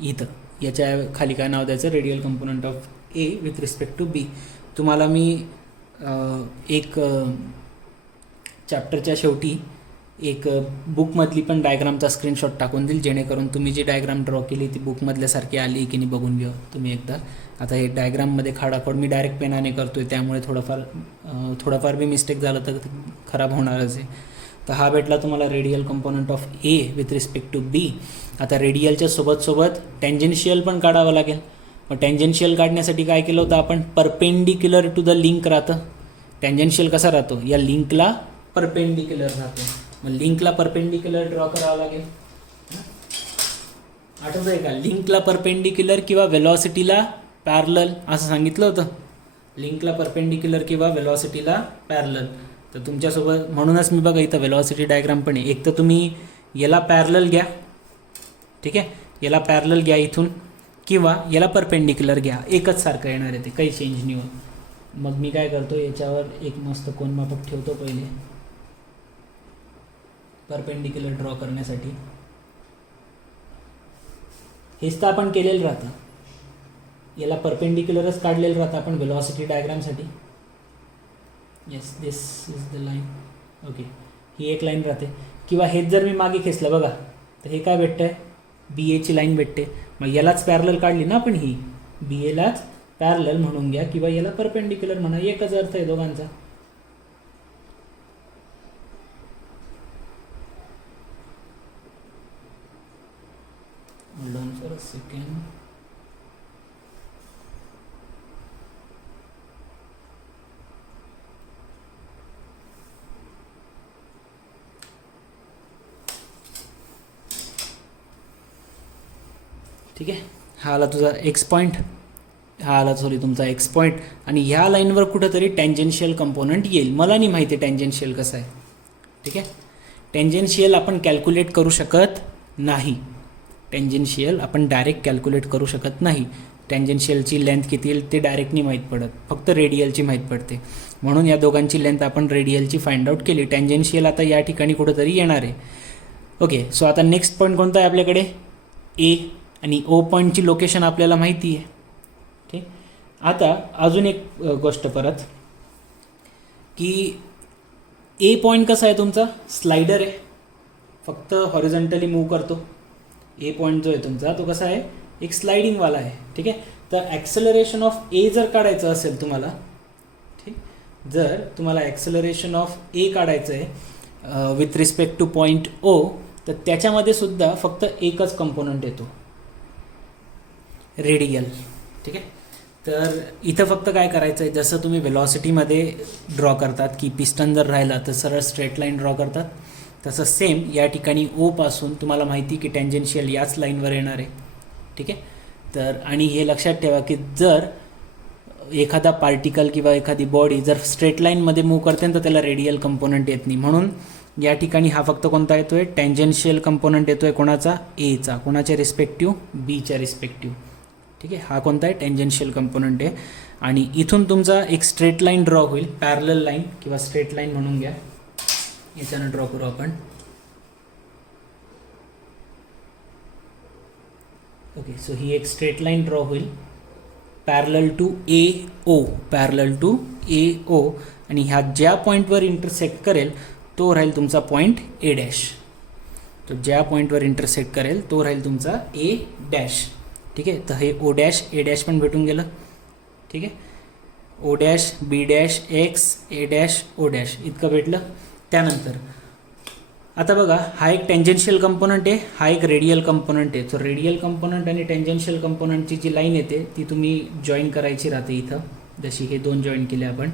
इथं याच्या खाली काय नाव द्यायचं, radial component of A with respect to B. तुम्हाला मी एक चॅप्टरच्या शेवटी एक बुकमधली पण डायग्रामचा स्क्रीनशॉट टाकून देईल, जेणेकरून तुम्ही जी डायग्राम ड्रॉ केली ती बुकमधल्यासारखी आली की नाही बघून घ्या तुम्ही एकदा. आता हे डायग्राममध्ये खाडाखोड मी डायरेक्ट पेनाने करतो आहे, त्यामुळे थोडाफार बी मिस्टेक झालं तर खराब होणारच आहे. तर हा भेटला तुम्हाला radial component of A with respect to B. आता रेडियलच्या सोबत टँजेन्शियल पण काढावं लागेल. मग टँजेन्शियल काढण्यासाठी काय केलं होतं आपण, परपेंडिक्युलर टू द लिंक राहतं. टँजेन्शियल कसा राहतो, या लिंकला परपेंडिक्युलर राहतो. मग लिंकला परपेंडिक्युलर ड्रॉ करावं लागेल. आठवतं आहे का, लिंकला परपेंडिक्युलर किंवा वेलॉसिटीला पॅरलल असं सांगितलं होतं. लिंकला परपेंडिक्युलर किंवा वेलॉसिटीला पॅरलल. तर तुमच्यासोबत म्हणूनच मी बघा इथं वेलॉसिटी डायग्राम पण आहे. एक तर तुम्ही याला पॅरलल घ्या, ठीक आहे, याला पॅरलल घ्या इथून, किंवा याला परपेंडिक्युलर घ्या, एकच सारखं येणार आहे ते, काही चेंज नाही होत. मग मी काय करतो, याच्यावर एक मस्त कोनमापक ठेवतो पहिले परपेंडिक्युलर ड्रॉ करण्यासाठी. हेच तर आपण केलेलं राहतं, याला परपेंडिक्युलरच काढलेलं राहतं आपण वेलॉसिटी डायग्रामसाठी. Yes, this is the line. Okay, ही एक लाईन राहते. किंवा हेच जर मी मागे खेचलं बघा, तर हे काय भेटतं आहे, बी एची लाईन भेटते. मग यालाच पॅरलल काढली ना आपण, ही बी एलाच पॅरलल म्हणून घ्या, किंवा याला परपेंडिक्युलर म्हणा, एकच अर्थ आहे दोघांचा. Hold on for a second. ठीक आहे, हा आला तुझा एक्स पॉईंट, हा आला तुमचा एक्स पॉईंट, आणि ह्या लाईनवर कुठंतरी टँजेन्शियल कंपोनंट येईल. मला नाही माहिती टँजेन्शियल कसं आहे. ठीक आहे, टँजेन्शियल आपण कॅल्क्युलेट करू शकत नाही. टँजेन्शियल आपण डायरेक्ट कॅल्क्युलेट करू शकत नाही. टँजेन्शियलची लेंथ किती येईल ते डायरेक्ट नाही माहीत पडत, फक्त रेडियलची माहीत पडते. म्हणून या दोघांची लेंथ आपण रेडियलची फाइंड आउट केली. टँजेन्शियल आता या ठिकाणी कुठंतरी येणार आहे. ओके, सो आता नेक्स्ट पॉईंट कोणता आहे आपल्याकडे, ए, आणि ओ पॉईंटची लोकेशन आपल्याला माहिती आहे. ठीक, आता अजून एक गोष्ट परत, की ए पॉईंट कसा आहे तुमचा, स्लायडर आहे, फक्त हॉरिझॉन्टली मूव्ह करतो. ए पॉईंट जो आहे तुमचा तो कसा आहे, एक स्लायडिंगवाला आहे. ठीक आहे, तर ॲक्सेलरेशन ऑफ ए जर काढायचं असेल तुम्हाला, ठीक, जर तुम्हाला ॲक्सेलरेशन ऑफ ए काढायचं आहे with respect to point O, तर त्याच्यामध्ये सुद्धा फक्त एकच कंपोनंट येतो, रेडियल. ठीक आहे, तर इथं फक्त काय करायचं आहे, जसं तुम्ही वेलॉसिटीमध्ये ड्रॉ करतात की पिस्टन जर राहिला तर सरळ स्ट्रेट लाईन ड्रॉ करतात, तसं सेम या ठिकाणी ओ पासून तुम्हाला माहिती की टँजेन्शियल याच लाईनवर येणार आहे. ठीक आहे, तर आणि हे लक्षात ठेवा की जर एखादा पार्टिकल किंवा एखादी बॉडी जर स्ट्रेट लाईनमध्ये मूव्ह करते तर त्याला रेडियल कंपोनंट येत नाही. म्हणून या ठिकाणी हा फक्त कोणता येतो आहे, टँजेन्शियल कंपोनंट येतो आहे कोणाचा, एचा, कोणाच्या रिस्पेक्टिव्ह, बीच्या रिस्पेक्टिव्ह. ठीक आहे, हा कोणता आहे, टँजेन्शियल कंपोनंट आहे. आणि इथून तुमचा एक स्ट्रेट लाईन ड्रॉ होईल, पॅरलल लाईन किंवा स्ट्रेट लाईन म्हणून घ्या, याच्यानं ड्रॉ करू आपण. ओके, सो ही एक स्ट्रेट लाईन ड्रॉ होईल parallel to A O, parallel to A O, आणि ह्या ज्या पॉईंटवर इंटरसेक्ट करेल तो राहील तुमचा पॉईंट ए डॅश. तो ज्या पॉईंटवर इंटरसेक्ट करेल तो राहील तुमचा ए डॅश. ठीक आहे, तर हे ओ डॅश ए डॅश पण भेटून गेलं. ठीक आहे, O dash B dash X A dash O dash इतकं भेटलं. त्यानंतर आता बघा, हा एक टँजेन्शियल कंपोनंट आहे, हा एक रेडियल कंपोनंट आहे. सो रेडियल कंपोनंट आणि टँजेन्शियल कंपोनंटची जी लाईन येते ती तुम्ही जॉईन करायची राहते इथं, जशी हे दोन जॉईन केले आपण.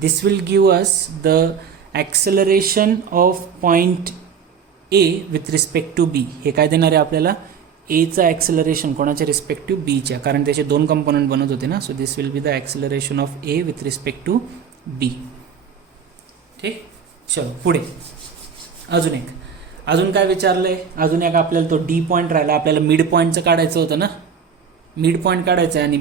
This will give us the acceleration of point A with respect to B. हे काय देणार आहे आपल्याला, एचा ॲक्सेलरेशन कोणाच्या रिस्पेक्टिव्ह बीच्या, कारण त्याचे दोन कंपोनंट बनत होते ना. So this will be the acceleration of A with respect to B. ठीक, चलो पुढे. अजून काय विचारलं आहे, अजून एक आपल्याला तो डी पॉईंट राहिला. आपल्याला मिड पॉईंटचं काढायचं होतं ना, मिड पॉईंट काढायचं आहे, आणि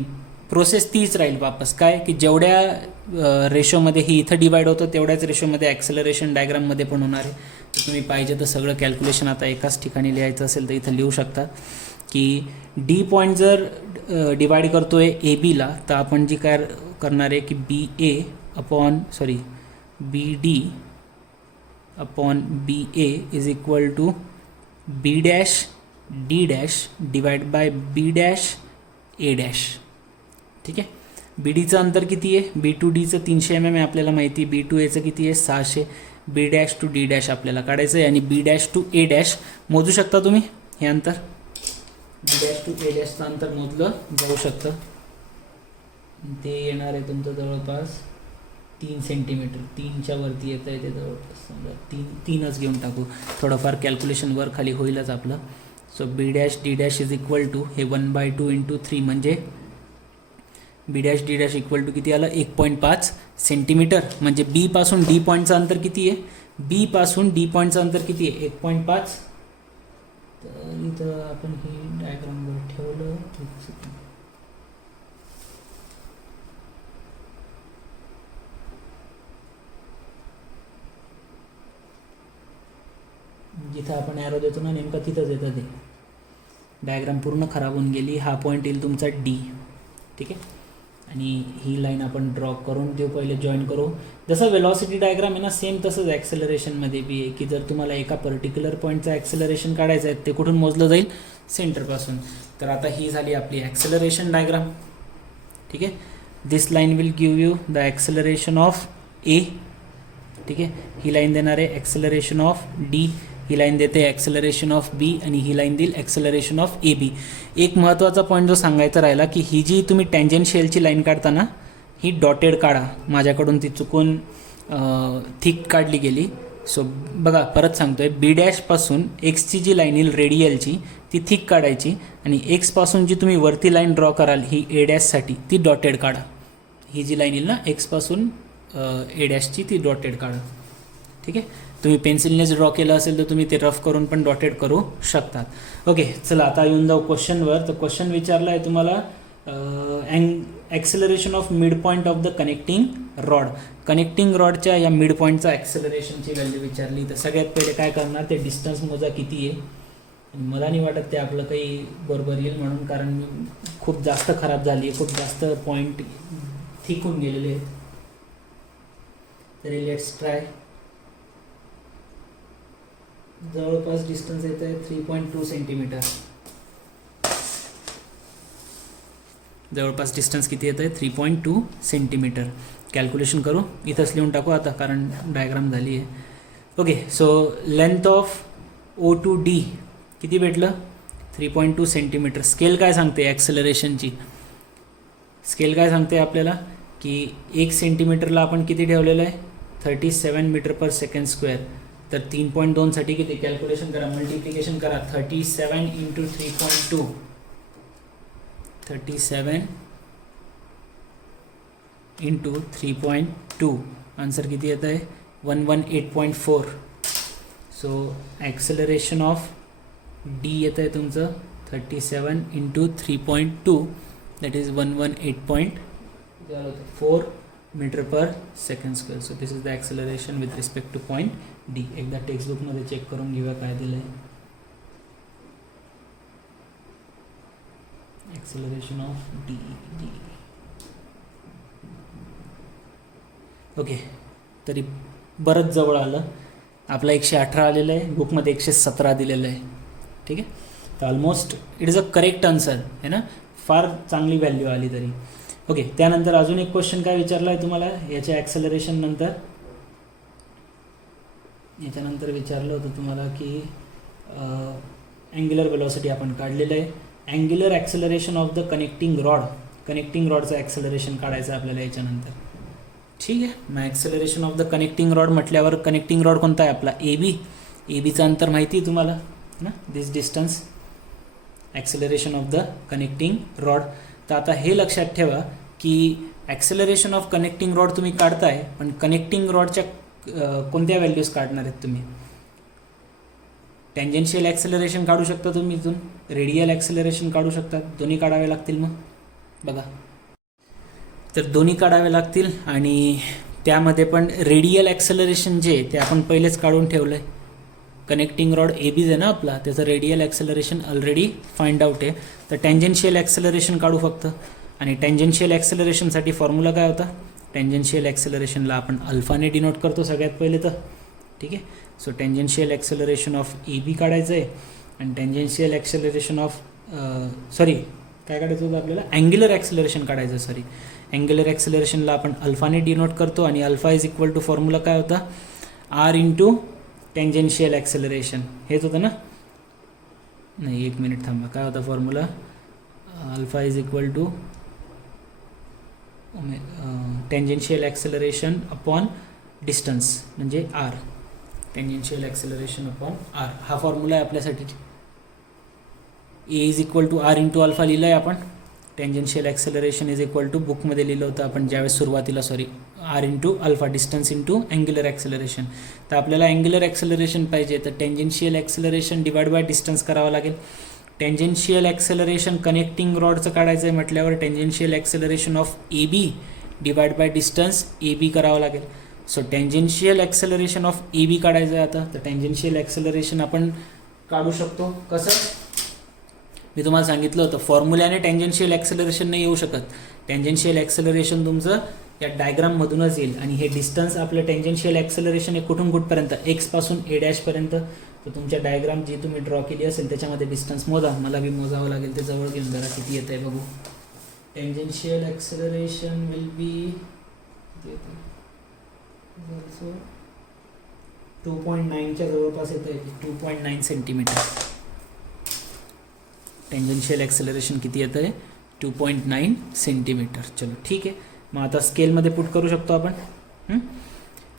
प्रोसेस तीच राहील वापस, काय की जेवढ्या रेशोमध्ये ही इथं डिवाईड होतं तेवढ्याच रेशोमध्ये ॲक्सेलरेशन डायग्राममध्ये पण होणार आहे. तर तुम्ही पाहिजे तर सगळं कॅल्क्युलेशन आता एकाच ठिकाणी लिहायचं असेल तर इथं लिहू शकता की डी पॉईंट जर डिवाईड करतो आहे ए बीला, तर आपण जी काय करणार आहे की B A upon B D upon B A is equal to B dash D dash divide by B dash A dash. ठीक आहे. बी डीचं अंतर किती आहे, बी टू डीचं 300 mm आहे आपल्याला माहिती, बी टू एचं किती आहे 600, बी डॅश टू डी डॅश आपल्याला काढायचं आहे आणि बी डॅश टू ए डॅश मोजू शकता तुम्ही हे अंतर, बी डॅश टू ए डॅशचं अंतर मोजलं जाऊ शकतं. ते येणार आहे तुमचं जवळपास 3 सेंटीमीटर, 3च्या वरती येतं आहे ते जवळपास, समजा 3च घेऊन टाकू, थोडंफार कॅल्क्युलेशन वर खाली होईलच आपलं. So B dash D dash is equal to हे 1/2 × 3 म्हणजे B dash D dash equal to किती आलं 1.5 सेंटीमीटर. म्हणजे बी पासून डी पॉईंटचं अंतर किती आहे, बी पासून डी पॉईंटचं अंतर किती आहे 1.5. तर इथं आपण हे डायग्रामवर ठेवलं, जिथं आपण ॲरो देतो ना नेमका तिथंच येतं ते. डायग्राम पूर्ण खराब होऊन गेली. हा पॉईंट येईल तुमचा डी. ठीक आहे. आणि ही लाईन आपण ड्रॉ करून देऊ, पहिले जॉईन करू. जसं वेलॉसिटी डायग्राम आहे ना सेम तसंच ॲक्सेलरेशनमध्ये बी आहे की जर तुम्हाला एका पर्टिक्युलर पॉईंटचं ॲक्सेलरेशन काढायचं आहे ते कुठून मोजलं जाईल, सेंटरपासून. तर आता ही झाली आपली ॲक्सेलरेशन डायग्राम. ठीक आहे. This line will give you the acceleration of A. ठीक आहे. ही लाईन देणार आहे ॲक्सेलरेशन ऑफ डी, ही लाईन देते ॲक्सेलरेशन ऑफ बी आणि ही लाईन देईल ॲक्सेलरेशन ऑफ ए बी. एक महत्त्वाचा पॉईंट जो सांगायचा राहिला की ही जी तुम्ही टँजेन्शियलची लाईन काढताना ही डॉटेड काढा. माझ्याकडून ती चुकून थिक काढली गेली. सो बघा परत सांगतो आहे, बी डॅशपासून एक्सची जी लाईन येईल रेडियलची ती थिक काढायची आणि एक्सपासून जी तुम्ही वरती लाईन ड्रॉ कराल ही ए डॅशसाठी ती डॉटेड काढा. ही जी लाईन येईल ना एक्सपासून ए डॅशची ती डॉटेड काढा. ठीक आहे. तुम्ही पेन्सिलनेच ड्रॉ केलं असेल तर तुम्ही ते रफ करून पण डॉटेड करू शकतात. ओके, चला आता येऊन जाऊ क्वेश्चनवर. तर क्वेश्चन विचारला आहे तुम्हाला acceleration of mid point of the connecting rod. Connecting रॉडच्या या मिड पॉईंटचा ॲक्सेलरेशनची व्हॅल्यू विचारली. तर सगळ्यात पहिले काय करणार, ते डिस्टन्स मोजा किती आहे. मला नाही वाटत ते आपलं काही बरोबर येईल म्हणून, कारण खूप जास्त खराब झाली आहे, खूप जास्त पॉईंट थिक होऊन गेलेले आहेत. तरी लेट्स ट्राय. जवळपास डिस्टन्स येत आहे 3.2 सेंटीमीटर. जवळपास डिस्टन्स किती येतं आहे 3.2 सेंटीमीटर. कॅल्क्युलेशन करू, इथंच लिहून टाकू आता कारण डायग्राम झाली आहे. Okay, so length of O to D किती भेटलं 3.2 सेंटीमीटर. स्केल काय सांगते ॲक्सेलरेशनची, स्केल काय सांगते आपल्याला की 1 सेंटीमीटरला आपण किती ठेवलेलं आहे 37 मीटर पर सेकंड स्क्वेअर. तर 3.2 साठी किती, कॅल्क्युलेशन करा, मल्टिप्लिकेशन करा. 37 × 3.2, 37 × 3.2, आन्सर किती येत आहे 118.4. सो ॲक्सेलरेशन ऑफ डी येतं आहे तुमचं 37 × 3.2 that is 118.4 metre per second square. So this is the acceleration with respect to point D. एकदा टेक्स्टबुकमध्ये चेक करून घेऊया काय दिलं आहे. Acceleration of D. ओके, तरी बरंच जवळ आलं. आपला 118 आलेलं आहे, बुकमध्ये 117 दिलेलं आहे. ठीक आहे. तर almost it is a correct answer आहे ना, फार चांगली व्हॅल्यू आली तरी. ओके, त्यानंतर अजून एक क्वेश्चन काय विचारला आहे तुम्हाला याच्या ॲक्सेलरेशन नंतर. याच्यानंतर विचारलं होतं तुम्हाला की अँग्युलर वेलॉसिटी आपण काढलेलं आहे. Angular acceleration of the connecting rod. Connecting रॉडचं ॲक्सेलरेशन काढायचं आपल्याला याच्यानंतर. ठीक आहे. मग acceleration of the connecting rod म्हटल्यावर कनेक्टिंग रॉड कोणता आहे आपला ए बी. ए बीचं अंतर माहिती आहे तुम्हाला ना, this distance acceleration of the connecting rod. तर आता हे लक्षात ठेवा की ॲक्सेलरेशन ऑफ कनेक्टिंग रॉड तुम्ही काढताय, पण कनेक्टिंग रॉडच्या कोणत्या व्हॅल्यूज काढणार आहेत तुम्ही. टँजेन्शियल ॲक्सेलरेशन काढू शकता तुम्ही, इथून रेडियल ॲक्सेलरेशन काढू शकता, दोन्ही काढावे लागतील. मग बघा तर दोन्ही काढावे लागतील आणि त्यामध्ये पण रेडियल ॲक्सेलरेशन जे ते आपण पहिलेच काढून ठेवलं आहे. कनेक्टिंग रॉड ए बीज आहे ना आपला, त्याचं radial acceleration already find out आहे. तर टँजेन्शियल ॲक्सेलरेशन काढू फक्त. आणि टँजेन्शियल ॲक्सेलरेशनसाठी फॉर्म्युला काय होता? टँजेन्शियल ॲक्सेलरेशनला आपण अल्फाने डिनोट करतो सगळ्यात पहिले तर. ठीक आहे. So tangential acceleration of A B काढायचं आहे आणि टँजेन्शियल ॲक्सेलरेशन ऑफ काय काढायचं होतं आपल्याला? अँग्युलर ॲक्सेलरेशन काढायचं. अँग्युलर ॲक्सेलरेशनला आपण अल्फाने डिनोट करतो आणि alpha is equal to formula काय होता? R into tangential acceleration. हेच होतं ना? नाही, एक मिनिट थांबा. काय होता formula? Alpha is equal to tangential acceleration upon distance म्हणजे r. Tangential acceleration upon r हा फॉर्म्युला आहे आपल्यासाठी. A is equal to r into alpha लिहिलं आहे आपण. Tangential acceleration is equal to बुकमध्ये लिहिलं होतं आपण ज्यावेळेस सुरुवातीला, R into alpha distance into angular acceleration. तर आपल्याला अँग्युलर ॲक्सेलरेशन पाहिजे तर tangential acceleration divide by distance करावं लागेल. टँजेन्शियल ॲक्सेलरेशन कनेक्टिंग रॉडचं काढायचं आहे म्हटल्यावर tangential acceleration of A B divide by distance A B करावं लागेल. So tangential acceleration of A B काढायचं आहे आता. तर टँजेन्शियल ॲक्सेलरेशन आपण काढू शकतो कसं? मी तुम्हाला सांगितलं होतं फॉर्म्युल्याने टँजेन्शियल ॲक्सेलरेशन नाही येऊ शकत. टँजेन्शियल ॲक्सेलरेशन तुमचं या डायग्राममधूनच येईल आणि हे डिस्टन्स आपलं टँजेन्शियल ॲक्सेलरेशन आहे कुठून कुठपर्यंत? एक्सपासून ए डॅशपर्यंत. तर तुमच्या डायग्राम जी तुम्ही ड्रॉ केली असेल त्याच्यामध्ये डिस्टन्स मोजा. मला बी मोजावं लागेल ते जवळ घेऊन जरा किती येतं आहे बघू. टँजेन्शियल ॲक्सेलरेशन विल बी 2.9च्या जवळपास येतं आहे. 2.9 सेंटीमीटर. टँजेन्शियल ॲक्सेलरेशन किती येतं आहे? 2.9 सेंटीमीटर. चलो ठीक आहे. मग आता स्केलमध्ये पुट करू शकतो आपण.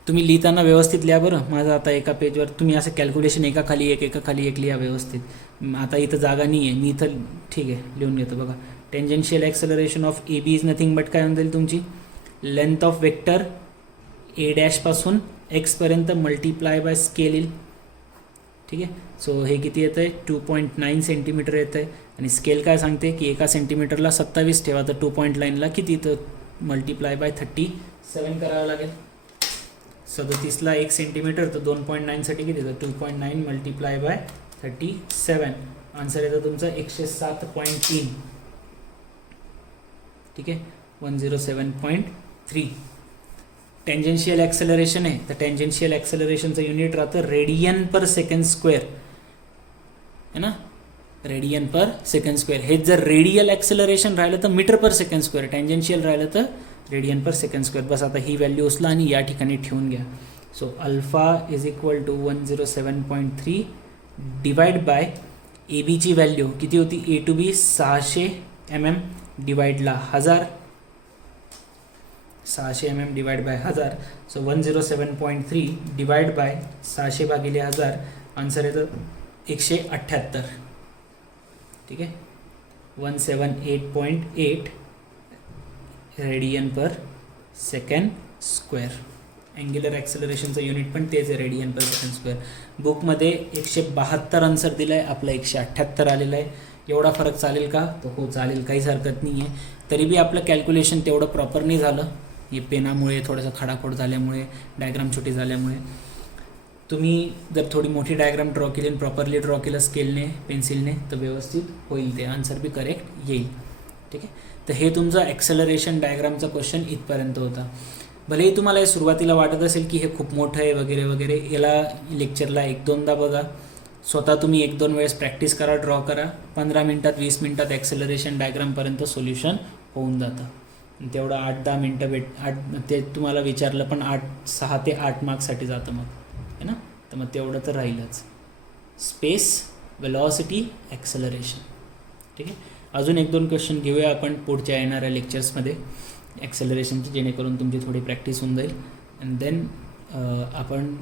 तुम्ही लिहिताना व्यवस्थित लिहा बरं. माझं आता एका पेजवर तुम्ही असं कॅल्क्युलेशन एका खाली एक लिहा व्यवस्थित. आता इथं जागा नाही आहे, मी इथं ठीक आहे लिहून घेतो बघा. Tangential acceleration of A B is nothing but काय म्हणता येईल तुमची? लेंथ ऑफ वेक्टर ए डॅशपासून एक्सपर्यंत मल्टिप्लाय बाय स्केल येईल. ठीक आहे. सो हे किती येतं आहे? 2.9 सेंटीमीटर येतं आहे. आणि स्केल काय सांगते की एका सेंटीमीटरला 27 ठेवा. तर 2.9ला किती तर मल्टिप्लाय बाय 37 करावं लागेल. 37ला 1 सेंटीमीटर तर 2.9साठी किती येतं? 2.9 मल्टिप्लाय बाय 37. आन्सर येतं तुमचं 107.3. ठीक आहे. 107.3. टँजेन्शियल ॲक्सेलरेशन आहे तर टँजेन्शियल ॲक्सेलरेशनचं युनिट राहतं रेडियन पर सेकंड स्क्वेअर है ना. Radian per second square. हे जर रेडियल ॲक्सेलरेशन राहिलं तर metre per second square. Tangential राहिलं तर रेडियन पर सेकंड स्क्वेअर. बस आता ही व्हॅल्यू उचला आणि या ठिकाणी ठेवून घ्या. So alpha is equal to 107.3 divide by A बीची व्हॅल्यू किती होती? ए टू बी 600 mm डिवाइडला 1000. 600 mm divide by 1000. So 107.3 divide by 600 भागिले 1000. आन्सर येतं 178. ठीक आहे. 178.8 radian per second square. Angular ॲक्सेलरेशनचं unit पण तेच आहे, रेडियन पर सेकंड स्क्वेअर. बुकमध्ये 172 आन्सर दिला आहे, आपला 178 आलेला आहे. एवढा फरक चालेल का? तर हो चालेल, काहीच हरकत नाही आहे. तरी बी आपलं कॅल्क्युलेशन तेवढं प्रॉपर नाही झालं. हे पेनामुळे थोडंसं खडाखोड झाल्यामुळे, डायग्राम छोटी झाल्यामुळे. तुम्ही जर थोडी मोठी डायग्राम ड्रॉ केली आणि प्रॉपरली ड्रॉ केलं स्केलने पेन्सिलने तर व्यवस्थित होईल, ते आन्सर बी करेक्ट येईल. ठीक आहे. तर हे तुमचं ॲक्सेलरेशन डायग्रामचा क्वेश्चन इथपर्यंत होता. भलेही तुम्हाला हे सुरुवातीला वाटत असेल की हे खूप मोठं आहे वगैरे वगैरे, याला लेक्चरला 1-2दा बघा. स्वतः तुम्ही 1-2 वेळेस प्रॅक्टिस करा, ड्रॉ करा. 15 मिनटात 20 मिनटात ॲक्सेलरेशन डायग्रामपर्यंत सोल्युशन होऊन जातं. तेवढं 8-10 मिनटं ते तुम्हाला विचारलं पण 6 ते 8 मार्क्ससाठी जातं मग है ना. तर मग तेवढं तर राहीलच. Space, velocity, acceleration. ठीक आहे. अजून 1-2 क्वेश्चन घेऊया आपण पुढच्या येणाऱ्या लेक्चर्समध्ये ॲक्सेलरेशनची, जेणेकरून तुमची थोडी प्रॅक्टिस होऊन जाईल. अँड देन आपण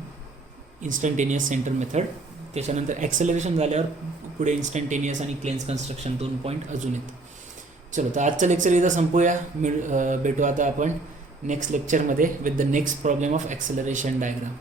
इन्स्टंटेनियस सेंटर मेथड, त्याच्यानंतर ॲक्सेलरेशन झाल्यावर पुढे इन्स्टंटेनियस आणि क्लेन्स कन्स्ट्रक्शन 2 पॉईंट अजून येतं. चलो, तर आजचं लेक्चर इथं संपूया. भेटू आता आपण नेक्स्ट लेक्चरमध्ये with the next problem of acceleration diagram.